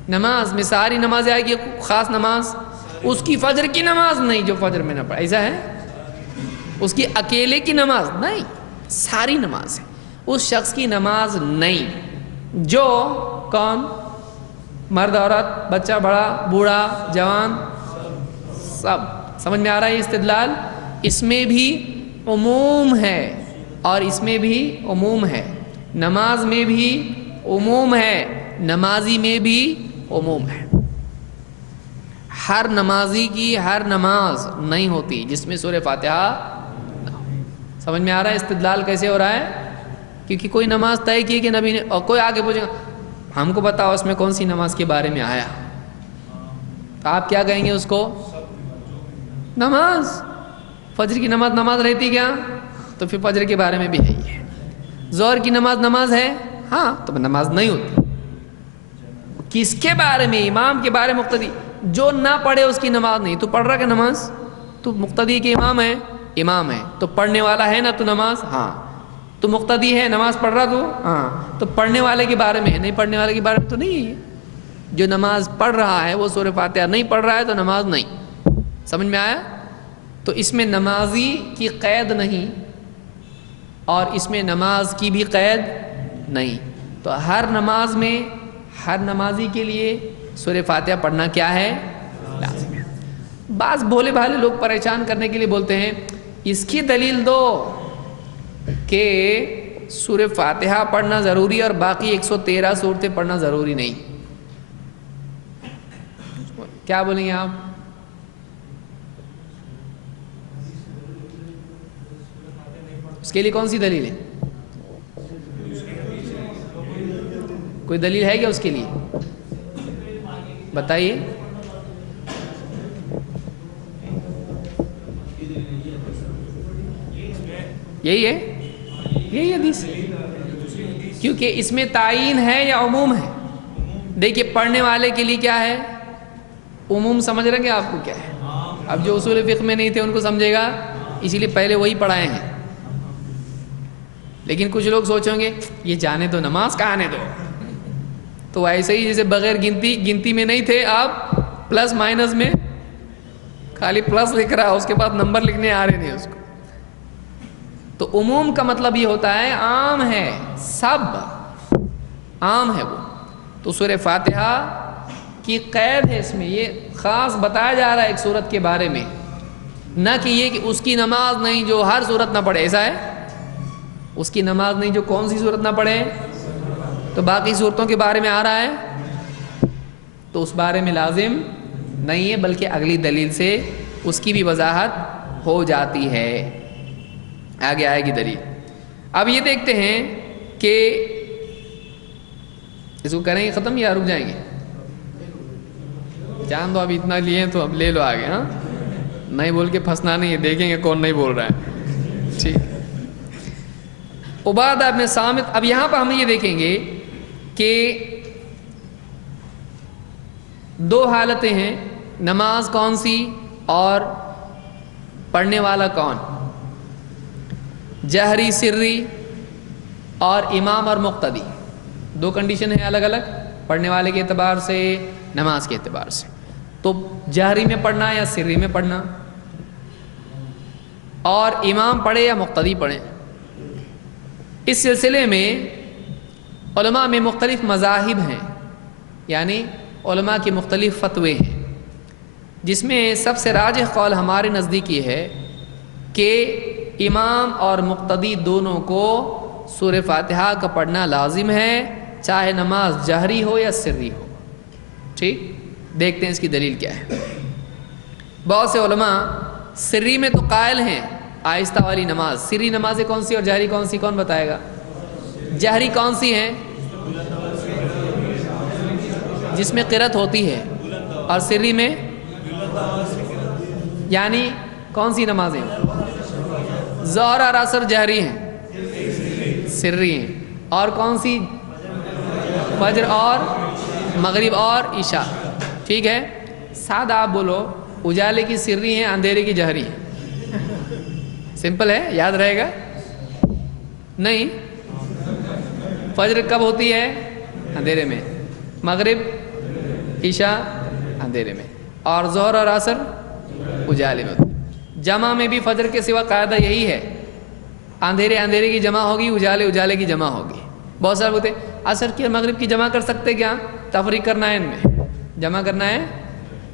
نماز میں ساری نماز آئے گی. خاص نماز اس کی فجر کی نماز نہیں جو فجر میں نہ پڑھے، ایسا ہے؟ اس کی اکیلے کی نماز نہیں، ساری نماز ہے. اس شخص کی نماز نہیں جو کون؟ مرد، عورت، بچہ، بڑا، بوڑھا، جوان، سب. سمجھ میں آ رہا ہے یہ استدلال؟ اس میں بھی عموم ہے اور اس میں بھی عموم ہے. نماز میں بھی عموم ہے، نمازی میں بھی عموم ہے. ہر نمازی کی ہر نماز نہیں ہوتی جس میں سورہ فاتحہ نہ ہو. سمجھ میں آ رہا ہے استدلال کیسے ہو رہا ہے؟ کیونکہ کوئی نماز طے کی کہ نبی نے، اور کوئی آگے پوچھے گا ہم کو بتاؤ اس میں کون سی نماز کے بارے میں آیا، تو آپ کیا کہیں گے اس کو؟ نماز. فجر کی نماز رہتی کیا؟ تو پھر فجر کے بارے میں بھی ہے یہ. ظہر کی نماز ہے، ہاں تو نماز نہیں ہوتی. کس کے بارے میں؟ امام کے بارے میں. مقتدی جو نہ پڑھے اس کی نماز نہیں. تو پڑھ رہا کہ نماز؟ تو مقتدی کے امام ہے تو پڑھنے والا ہے نا تو نماز. ہاں تو مقتدی ہے، نماز پڑھ رہا تو ہاں، تو پڑھنے والے کے بارے میں ہے، نہیں پڑھنے والے کے بارے میں تو نہیں ہے یہ۔ جو نماز پڑھ رہا ہے وہ سورہ فاتحہ نہیں پڑھ رہا ہے تو نماز نہیں۔ سمجھ میں آیا؟ تو اس میں نمازی کی قید نہیں اور اس میں نماز کی بھی قید نہیں، تو ہر نماز میں ہر نمازی کے لیے سورہ فاتحہ پڑھنا کیا ہے؟ لازم ہے۔ بعض بھولے بھالے لوگ پریشان کرنے کے لیے بولتے ہیں اس کی دلیل دو کہ سورہ فاتحہ پڑھنا ضروری ہے اور باقی 113 سورتیں پڑھنا ضروری نہیں۔ کیا بولیں گے آپ؟ اس کے لیے کون سی دلیل ہے؟ کوئی دلیل ہے کیا اس کے لیے؟ بتائیے۔ یہی ہے، یہی حدیث، کیونکہ اس میں تعین ہے یا عموم ہے؟ دیکھیے پڑھنے والے کے لیے کیا ہے؟ عموم سمجھ رہے ہیں آپ کو کیا ہے؟ اب جو اصول فقہ میں نہیں تھے ان کو سمجھے گا، اسی لیے پہلے وہی پڑھائے ہیں۔ لیکن کچھ لوگ سوچیں گے یہ جانے دو، نماز کا آنے دو، تو ایسے ہی جیسے بغیر گنتی میں نہیں تھے، آپ پلس مائنس میں خالی پلس لکھ رہا، اس کے بعد نمبر لکھنے آ رہے نہیں اس کو۔ تو عموم کا مطلب یہ ہوتا ہے عام ہے، سب عام ہے وہ۔ تو سورہ فاتحہ کی قید ہے اس میں، یہ خاص بتایا جا رہا ہے ایک صورت کے بارے میں، نہ کہ یہ کہ اس کی نماز نہیں جو ہر صورت نہ پڑھے، ایسا ہے؟ اس کی نماز نہیں جو کون سی صورت نہ پڑھے، تو باقی صورتوں کے بارے میں آ رہا ہے، تو اس بارے میں لازم نہیں ہے، بلکہ اگلی دلیل سے اس کی بھی وضاحت ہو جاتی ہے۔ آگے آئے گی دلیل۔ اب یہ دیکھتے ہیں کہ اس کو کریں گے ختم یا رک جائیں گے؟ جان دو اب اتنا لیے تو اب لے لو آگے، ہاں نہیں بول کے پھنسنا نہیں ہے، دیکھیں گے کون نہیں بول رہا ہے، ٹھیک۔ عبادہ بن صامت، اب یہاں پر ہم یہ دیکھیں گے کہ دو حالتیں ہیں، نماز کون سی اور پڑھنے والا کون، جہری سری اور امام اور مقتدی، دو کنڈیشن ہیں الگ الگ، پڑھنے والے کے اعتبار سے، نماز کے اعتبار سے۔ تو جہری میں پڑھنا یا سری میں پڑھنا، اور امام پڑھے یا مقتدی پڑھے۔ اس سلسلے میں علماء میں مختلف مذاہب ہیں، یعنی علماء کے مختلف فتوے ہیں، جس میں سب سے راجح قول ہمارے نزدیک یہ ہے کہ امام اور مقتدی دونوں کو سورہ فاتحہ کا پڑھنا لازم ہے، چاہے نماز جہری ہو یا سری ہو۔ ٹھیک، دیکھتے ہیں اس کی دلیل کیا ہے۔ بہت سے علماء سری میں تو قائل ہیں آہستہ والی نماز، سری نمازیں کون سی اور جہری کون سی، کون بتائے گا؟ جہری کون سی ہیں؟ جس میں قرأت ہوتی ہے، اور سری میں یعنی کون سی نمازیں؟ ظہر اور عصر جہری ہیں، سری ہیں، اور کون سی؟ فجر اور مغرب اور عشاء۔ ٹھیک ہے، سادہ آپ بولو، اجالے کی سری ہیں، اندھیرے کی جہری ہیں، سمپل ہے، یاد رہے گا؟ نہیں، فجر کب ہوتی ہے؟ اندھیرے میں، مغرب عشاء اندھیرے میں، اور ظہر اور عصر اجالے میں۔ جمع میں بھی فجر کے سوا قاعدہ یہی ہے، اندھیرے کی جمع ہوگی، اجالے کی جمع ہوگی۔ بہت سارے ہوتے عصر کی اور مغرب کی جمع کر سکتے کیا؟ تفریق کرنا ہے ان میں، جمع کرنا ہے،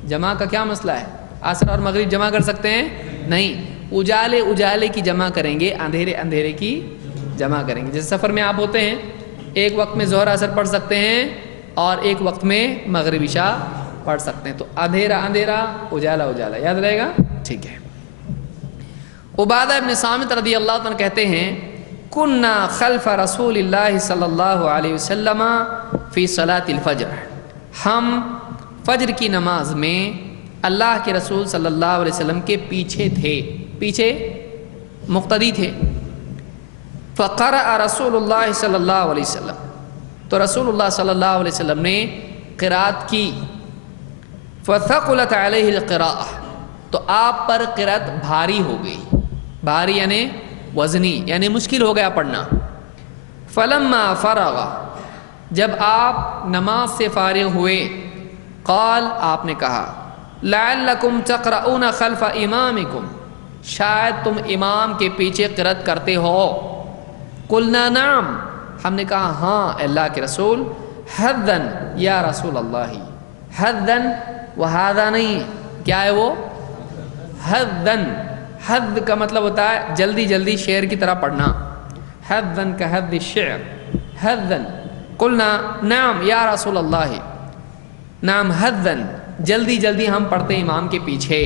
جمع کا کیا مسئلہ ہے؟ عصر اور مغرب جمع کر سکتے ہیں؟ نہیں، اجالے کی جمع کریں گے، اندھیرے کی جمع کریں گے۔ جیسے سفر میں آپ ہوتے ہیں، ایک وقت میں ظہر عصر پڑھ سکتے ہیں اور ایک وقت میں مغرب عشاء پڑھ سکتے ہیں، تو اندھیرا اجالا، یاد رہے گا؟ ٹھیک ہے۔ عبادہ بن صامت رضی اللہ عنہ کہتے ہیں کننا خلف رسول اللہ صلی اللہ علیہ وسلم فی صلاۃ الفجر، ہم فجر کی نماز میں اللہ کے رسول صلی اللہ علیہ وسلم کے پیچھے تھے، پیچھے مقتدی تھے۔ فقرأ رسول اللہ صلی اللہ علیہ وسلم، تو رسول اللہ صلی اللہ علیہ وسلم نے قرأت کی۔ فثقلت علیہ القراءۃ، تو آپ پر قرأت بھاری ہو گئی، بھاری یعنی وزنی یعنی مشکل ہو گیا پڑھنا. فلما فرغ جب آپ نماز سے فارغ ہوئے قال آپ نے کہا لعلکم تقرؤون خلف امامکم شاید تم امام کے پیچھے قرأت کرتے ہو. قلنا نعم ہم نے کہا ہاں اللہ کے رسول. حدن یا رسول اللہ حدن وہذا نہیں کیا ہے وہ حدن. حد کا مطلب ہوتا ہے جلدی جلدی شعر کی طرح پڑھنا. حدن کا حد الشعر حدن. قلنا نعم یا رسول اللہ نعم حدن جلدی جلدی ہم پڑھتے امام کے پیچھے.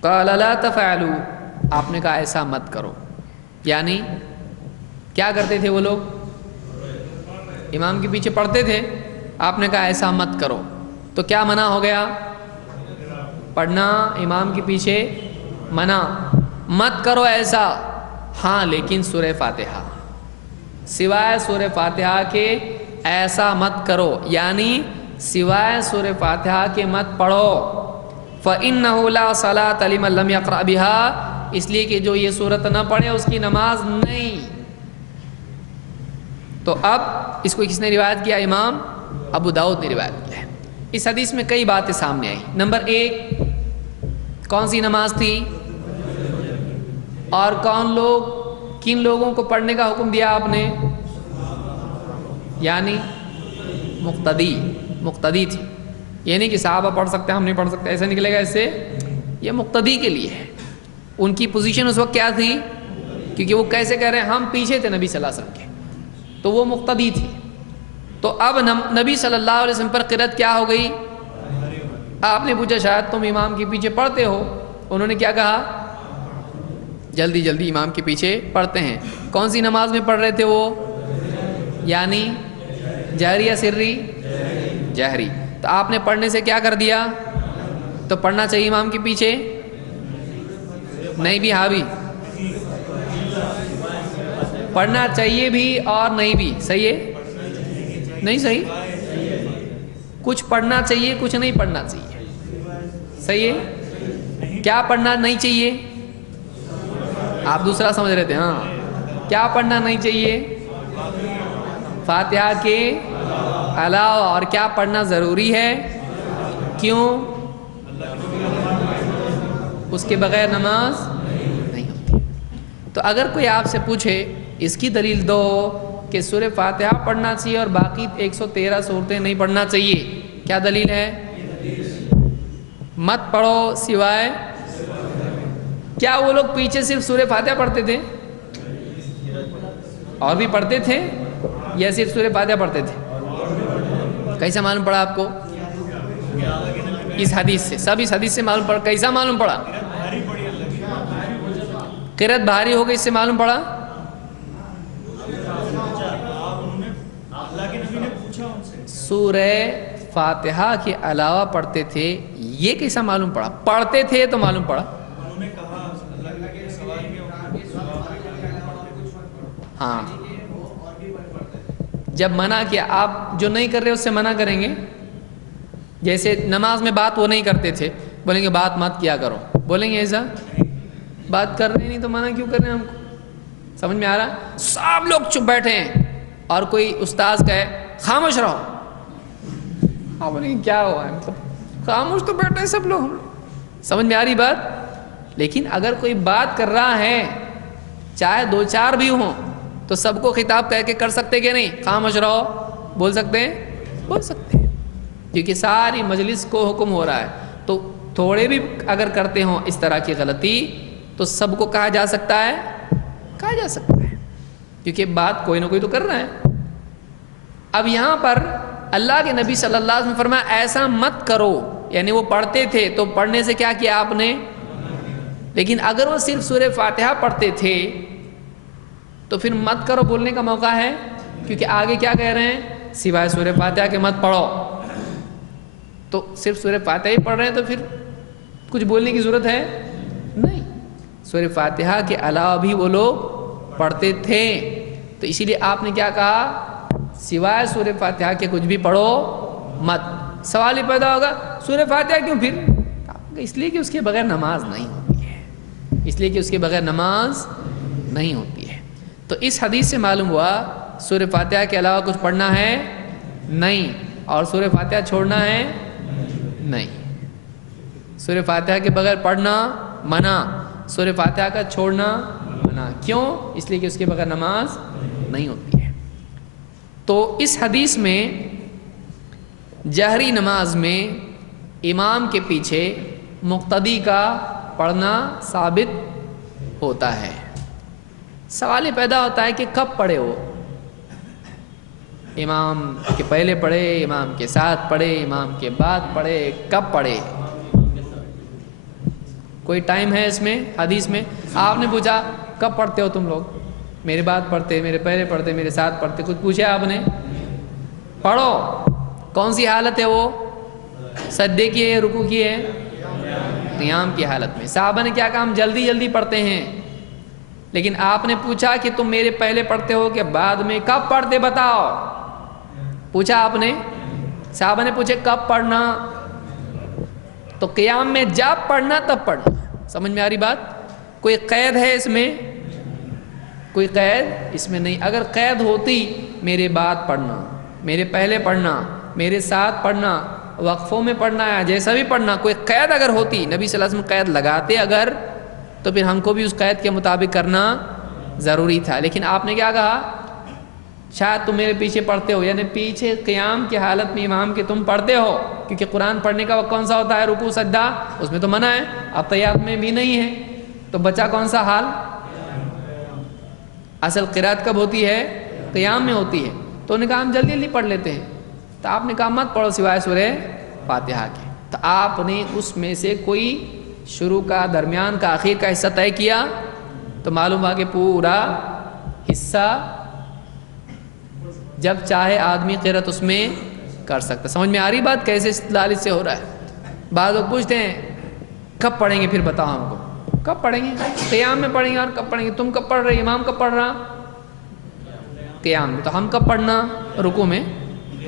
قال لا تفعلوا آپ نے کہا ایسا مت کرو. یعنی کیا کرتے تھے وہ لوگ امام کے پیچھے پڑھتے تھے. آپ نے کہا ایسا مت کرو تو کیا منع ہو گیا پڑھنا امام کے پیچھے منع مت کرو ایسا. ہاں لیکن سورہ فاتحہ سوائے سورہ فاتحہ کے ایسا مت کرو یعنی سوائے سورہ فاتحہ کے مت پڑھو. فَإِنَّهُ لَا صَلَاةَ لِمَن لَّمْ يَقْرَأْ بِهَا اس لیے کہ جو یہ سورت نہ پڑھے اس کی نماز نہیں. تو اب اس کو کس نے روایت کیا امام ابو داؤد نے روایت کیا ہے. اس حدیث میں کئی باتیں سامنے آئی. نمبر 1 کون سی نماز تھی اور کن لوگوں کو پڑھنے کا حکم دیا آپ نے یعنی مقتدی تھی. یہ نہیں کہ صحابہ پڑھ سکتے ہم نہیں پڑھ سکتے ایسا نکلے گا اس سے. یہ مقتدی کے لیے ہے. ان کی پوزیشن اس وقت کیا تھی کیونکہ وہ کیسے کہہ رہے ہیں ہم پیچھے تھے نبی صلی اللہ علیہ وسلم کے تو وہ مقتدی تھی. تو اب نبی صلی اللہ علیہ وسلم پر قرأت کیا ہو گئی. آپ نے پوچھا شاید تم امام کے پیچھے پڑھتے ہو. انہوں نے کیا کہا جلدی جلدی امام کے پیچھے پڑھتے ہیں. کون سی نماز میں پڑھ رہے تھے وہ یعنی جہری یا سری جہری. تو آپ نے پڑھنے سے کیا کر دیا تو پڑھنا چاہیے امام کے پیچھے نہیں بھی ہاں بھی پڑھنا چاہیے بھی اور نہیں بھی صحیح ہے نہیں صحیح کچھ پڑھنا چاہیے کچھ نہیں پڑھنا چاہیے صحیح ہے. کیا پڑھنا نہیں چاہیے آپ دوسرا سمجھ رہے تھے. ہاں کیا پڑھنا نہیں چاہیے فاتحہ کے علاوہ اور کیا پڑھنا ضروری ہے کیوں اس کے بغیر نماز نہیں ہوتی. تو اگر کوئی آپ سے پوچھے اس کی دلیل دو کہ سورہ فاتحہ پڑھنا چاہیے اور باقی 113 صورتیں نہیں پڑھنا چاہیے کیا دلیل ہے مت پڑھو سوائے کیا وہ لوگ پیچھے صرف سورہ فاتحہ پڑھتے تھے اور بھی پڑھتے تھے یا صرف سورہ فاتحہ پڑھتے تھے. کیسا معلوم پڑا آپ کو اس حدیث سے سب اس حدیث سے معلوم پڑا. کیسا معلوم پڑا قرأت بھاری ہو گئی اس سے معلوم پڑا. سورہ فاتحہ کے علاوہ پڑھتے تھے یہ کیسا معلوم پڑا پڑھتے تھے تو معلوم پڑا. ہاں جب منع کیا آپ جو نہیں کر رہے اس سے منع کریں گے. جیسے نماز میں بات وہ نہیں کرتے تھے بولیں گے بات مت کیا کرو بولیں گے ایسا بات کر رہے نہیں تو منع کیوں کر رہے ہیں ہم کو سمجھ میں آ رہا. سب لوگ چپ بیٹھے ہیں اور کوئی استاذ کہے خاموش رہو آپ بولیں گے کیا ہوا ہے مطلب خاموش تو بیٹھے ہیں سب لوگ ہم لوگ سمجھ میں آ رہی بات. لیکن اگر کوئی بات کر رہا ہے چاہے 2-4 بھی ہوں تو سب کو خطاب کہہ کے کر سکتے کہ نہیں خاموش رہو بول سکتے ہیں بول سکتے ہیں کیونکہ ساری مجلس کو حکم ہو رہا ہے. تو تھوڑے بھی اگر کرتے ہوں اس طرح کی غلطی تو سب کو کہا جا سکتا ہے کیونکہ بات کوئی نہ کوئی تو کر رہا ہے. اب یہاں پر اللہ کے نبی صلی اللہ علیہ وسلم فرمایا ایسا مت کرو یعنی وہ پڑھتے تھے تو پڑھنے سے کیا کیا آپ نے. لیکن اگر وہ صرف سورہ فاتحہ پڑھتے تھے تو پھر مت کرو بولنے کا موقع ہے کیونکہ آگے کیا کہہ رہے ہیں سوائے سورہ فاتحہ کے مت پڑھو. تو صرف سورہ فاتحہ ہی پڑھ رہے ہیں تو پھر کچھ بولنے کی ضرورت ہے نہیں. سورہ فاتحہ کے علاوہ بھی وہ لوگ پڑھتے تھے تو اسی لیے آپ نے کیا کہا سوائے سورہ فاتحہ کے کچھ بھی پڑھو مت. سوال ہی پیدا ہوگا سورہ فاتحہ کیوں پھر اس لیے کہ اس کے بغیر نماز نہیں ہوتی ہے. اس لیے کہ اس کے بغیر نماز نہیں ہوتی ہے۔ تو اس حدیث سے معلوم ہوا سورہ فاتحہ کے علاوہ کچھ پڑھنا ہے نہیں، اور سورہ فاتحہ چھوڑنا ہے نہیں۔ سورہ فاتحہ کے بغیر پڑھنا منع، سورہ فاتحہ کا چھوڑنا منع۔ کیوں؟ اس لیے کہ اس کے بغیر نماز نہیں ہوتی ہے۔ تو اس حدیث میں جہری نماز میں امام کے پیچھے مقتدی کا پڑھنا ثابت ہوتا ہے۔ سوال یہ پیدا ہوتا ہے کہ کب پڑھے ہو؟ امام کے پہلے پڑھے، امام کے ساتھ پڑھے، امام کے بعد پڑھے، کب پڑھے؟ کوئی ٹائم ہے اس میں حدیث میں؟ آپ نے پوچھا کب پڑھتے ہو تم لوگ؟ میرے بعد پڑھتے، میرے پہلے پڑھتے، میرے ساتھ پڑھتے، کچھ پوچھا آپ نے؟ پڑھو۔ کون سی حالت ہے وہ؟ سجدے کی ہے، رکوع کی ہے؟ قیام کی حالت میں۔ صحابہ نے کیا کہا؟ ہم جلدی جلدی پڑھتے ہیں، لیکن آپ نے پوچھا کہ تم میرے پہلے پڑھتے ہو کہ بعد میں؟ کب پڑھتے بتاؤ، پوچھا آپ نے؟ صحابہ نے پوچھے کب پڑھنا؟ تو قیام میں جب پڑھنا تب پڑھنا۔ سمجھ میں آ رہی بات؟ کوئی قید ہے اس میں؟ کوئی قید اس میں نہیں۔ اگر قید ہوتی میرے بعد پڑھنا، میرے پہلے پڑھنا، میرے ساتھ پڑھنا، وقفوں میں پڑھنا ہے، جیسا بھی پڑھنا، کوئی قید اگر ہوتی، نبی صلی اللہ علیہ وسلم قید لگاتے اگر، تو پھر ہم کو بھی اس قید کے مطابق کرنا ضروری تھا۔ لیکن آپ نے کیا کہا؟ شاید تم میرے پیچھے پڑھتے ہو، یعنی پیچھے قیام کی حالت میں امام کے تم پڑھتے ہو، کیونکہ قرآن پڑھنے کا وقت کون سا ہوتا ہے؟ رکوع سجدہ، اس میں تو منع ہے، اب تحیات میں بھی نہیں ہے، تو بچا کون سا حال؟ اصل قرات کب ہوتی ہے؟ قیام میں ہوتی ہے۔ تو انہوں نے کہا ہم جلدی جلدی پڑھ لیتے ہیں، تو آپ نے کہا مت پڑھو سوائے سورہ فاتحہ کے۔ تو آپ نے اس میں سے کوئی شروع کا، درمیان کا، آخر کا حصہ طے کیا، تو معلوم ہوا کہ پورا حصہ جب چاہے آدمی قرات اس میں کر سکتا۔ سمجھ میں آ رہی بات کیسے استدلال اس سے ہو رہا ہے؟ بعض لوگ پوچھتے ہیں کب پڑھیں گے، پھر بتاؤ ہم کو کب پڑھیں گے؟ قیام میں پڑھیں گے، اور کب پڑھیں گے؟ تم کب پڑھ رہے؟ امام کب پڑھ رہا؟ قیام میں۔ تو ہم کب پڑھنا؟ رکوع میں۔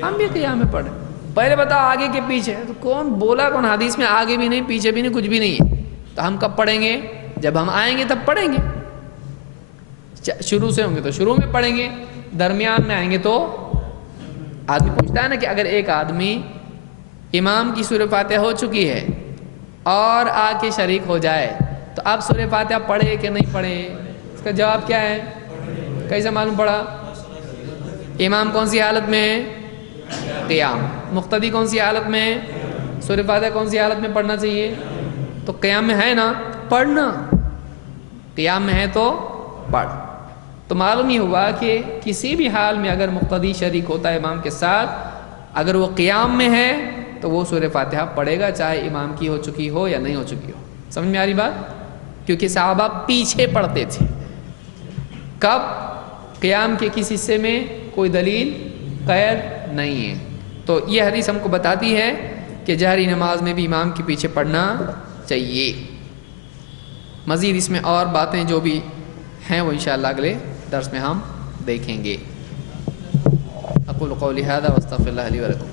ہم بھی قیام میں پڑھیں۔ پہلے بتاؤ آگے کے پیچھے؟ تو کون بولا؟ کون حدیث میں آگے بھی نہیں پیچھے بھی نہیں، کچھ بھی نہیں ہے۔ تو ہم کب پڑھیں گے؟ جب ہم آئیں گے تب پڑھیں گے۔ شروع سے ہوں گے تو شروع میں پڑھیں گے، درمیان میں آئیں گے تو آدمی پوچھتا ہے نا کہ اگر ایک آدمی امام کی سورہ فاتحہ ہو چکی ہے اور آ کے شریک ہو جائے تو اب سورہ فاتحہ پڑھے کہ نہیں پڑھے؟ اس کا جواب کیا ہے؟ کیسے معلوم پڑا؟ امام کون سی حالت میں ہے؟ قیام۔ مقتدی کون سی حالت میں ہے؟ سورہ فاتحہ کون سی حالت میں پڑھنا چاہیے؟ تو قیام میں ہے نا، پڑھنا۔ قیام میں ہے تو پڑھ۔ تو معلوم ہی ہوا کہ کسی بھی حال میں اگر مقتدی شریک ہوتا ہے امام کے ساتھ، اگر وہ قیام میں ہے تو وہ سورہ فاتحہ پڑھے گا، چاہے امام کی ہو چکی ہو یا نہیں ہو چکی ہو۔ سمجھ میں آ رہی بات؟ کیونکہ صحابہ پیچھے پڑھتے تھے۔ کب؟ قیام کے کس حصے میں؟ کوئی دلیل قید نہیں ہے۔ تو یہ حدیث ہم کو بتاتی ہے کہ جہری نماز میں بھی امام کے پیچھے پڑھنا چاہیے۔ مزید اس میں اور باتیں جو بھی ہیں وہ انشاءاللہ اگلے درس میں ہم دیکھیں گے۔ اقول قولی ھذا واستغفر اللہ لی ولکم۔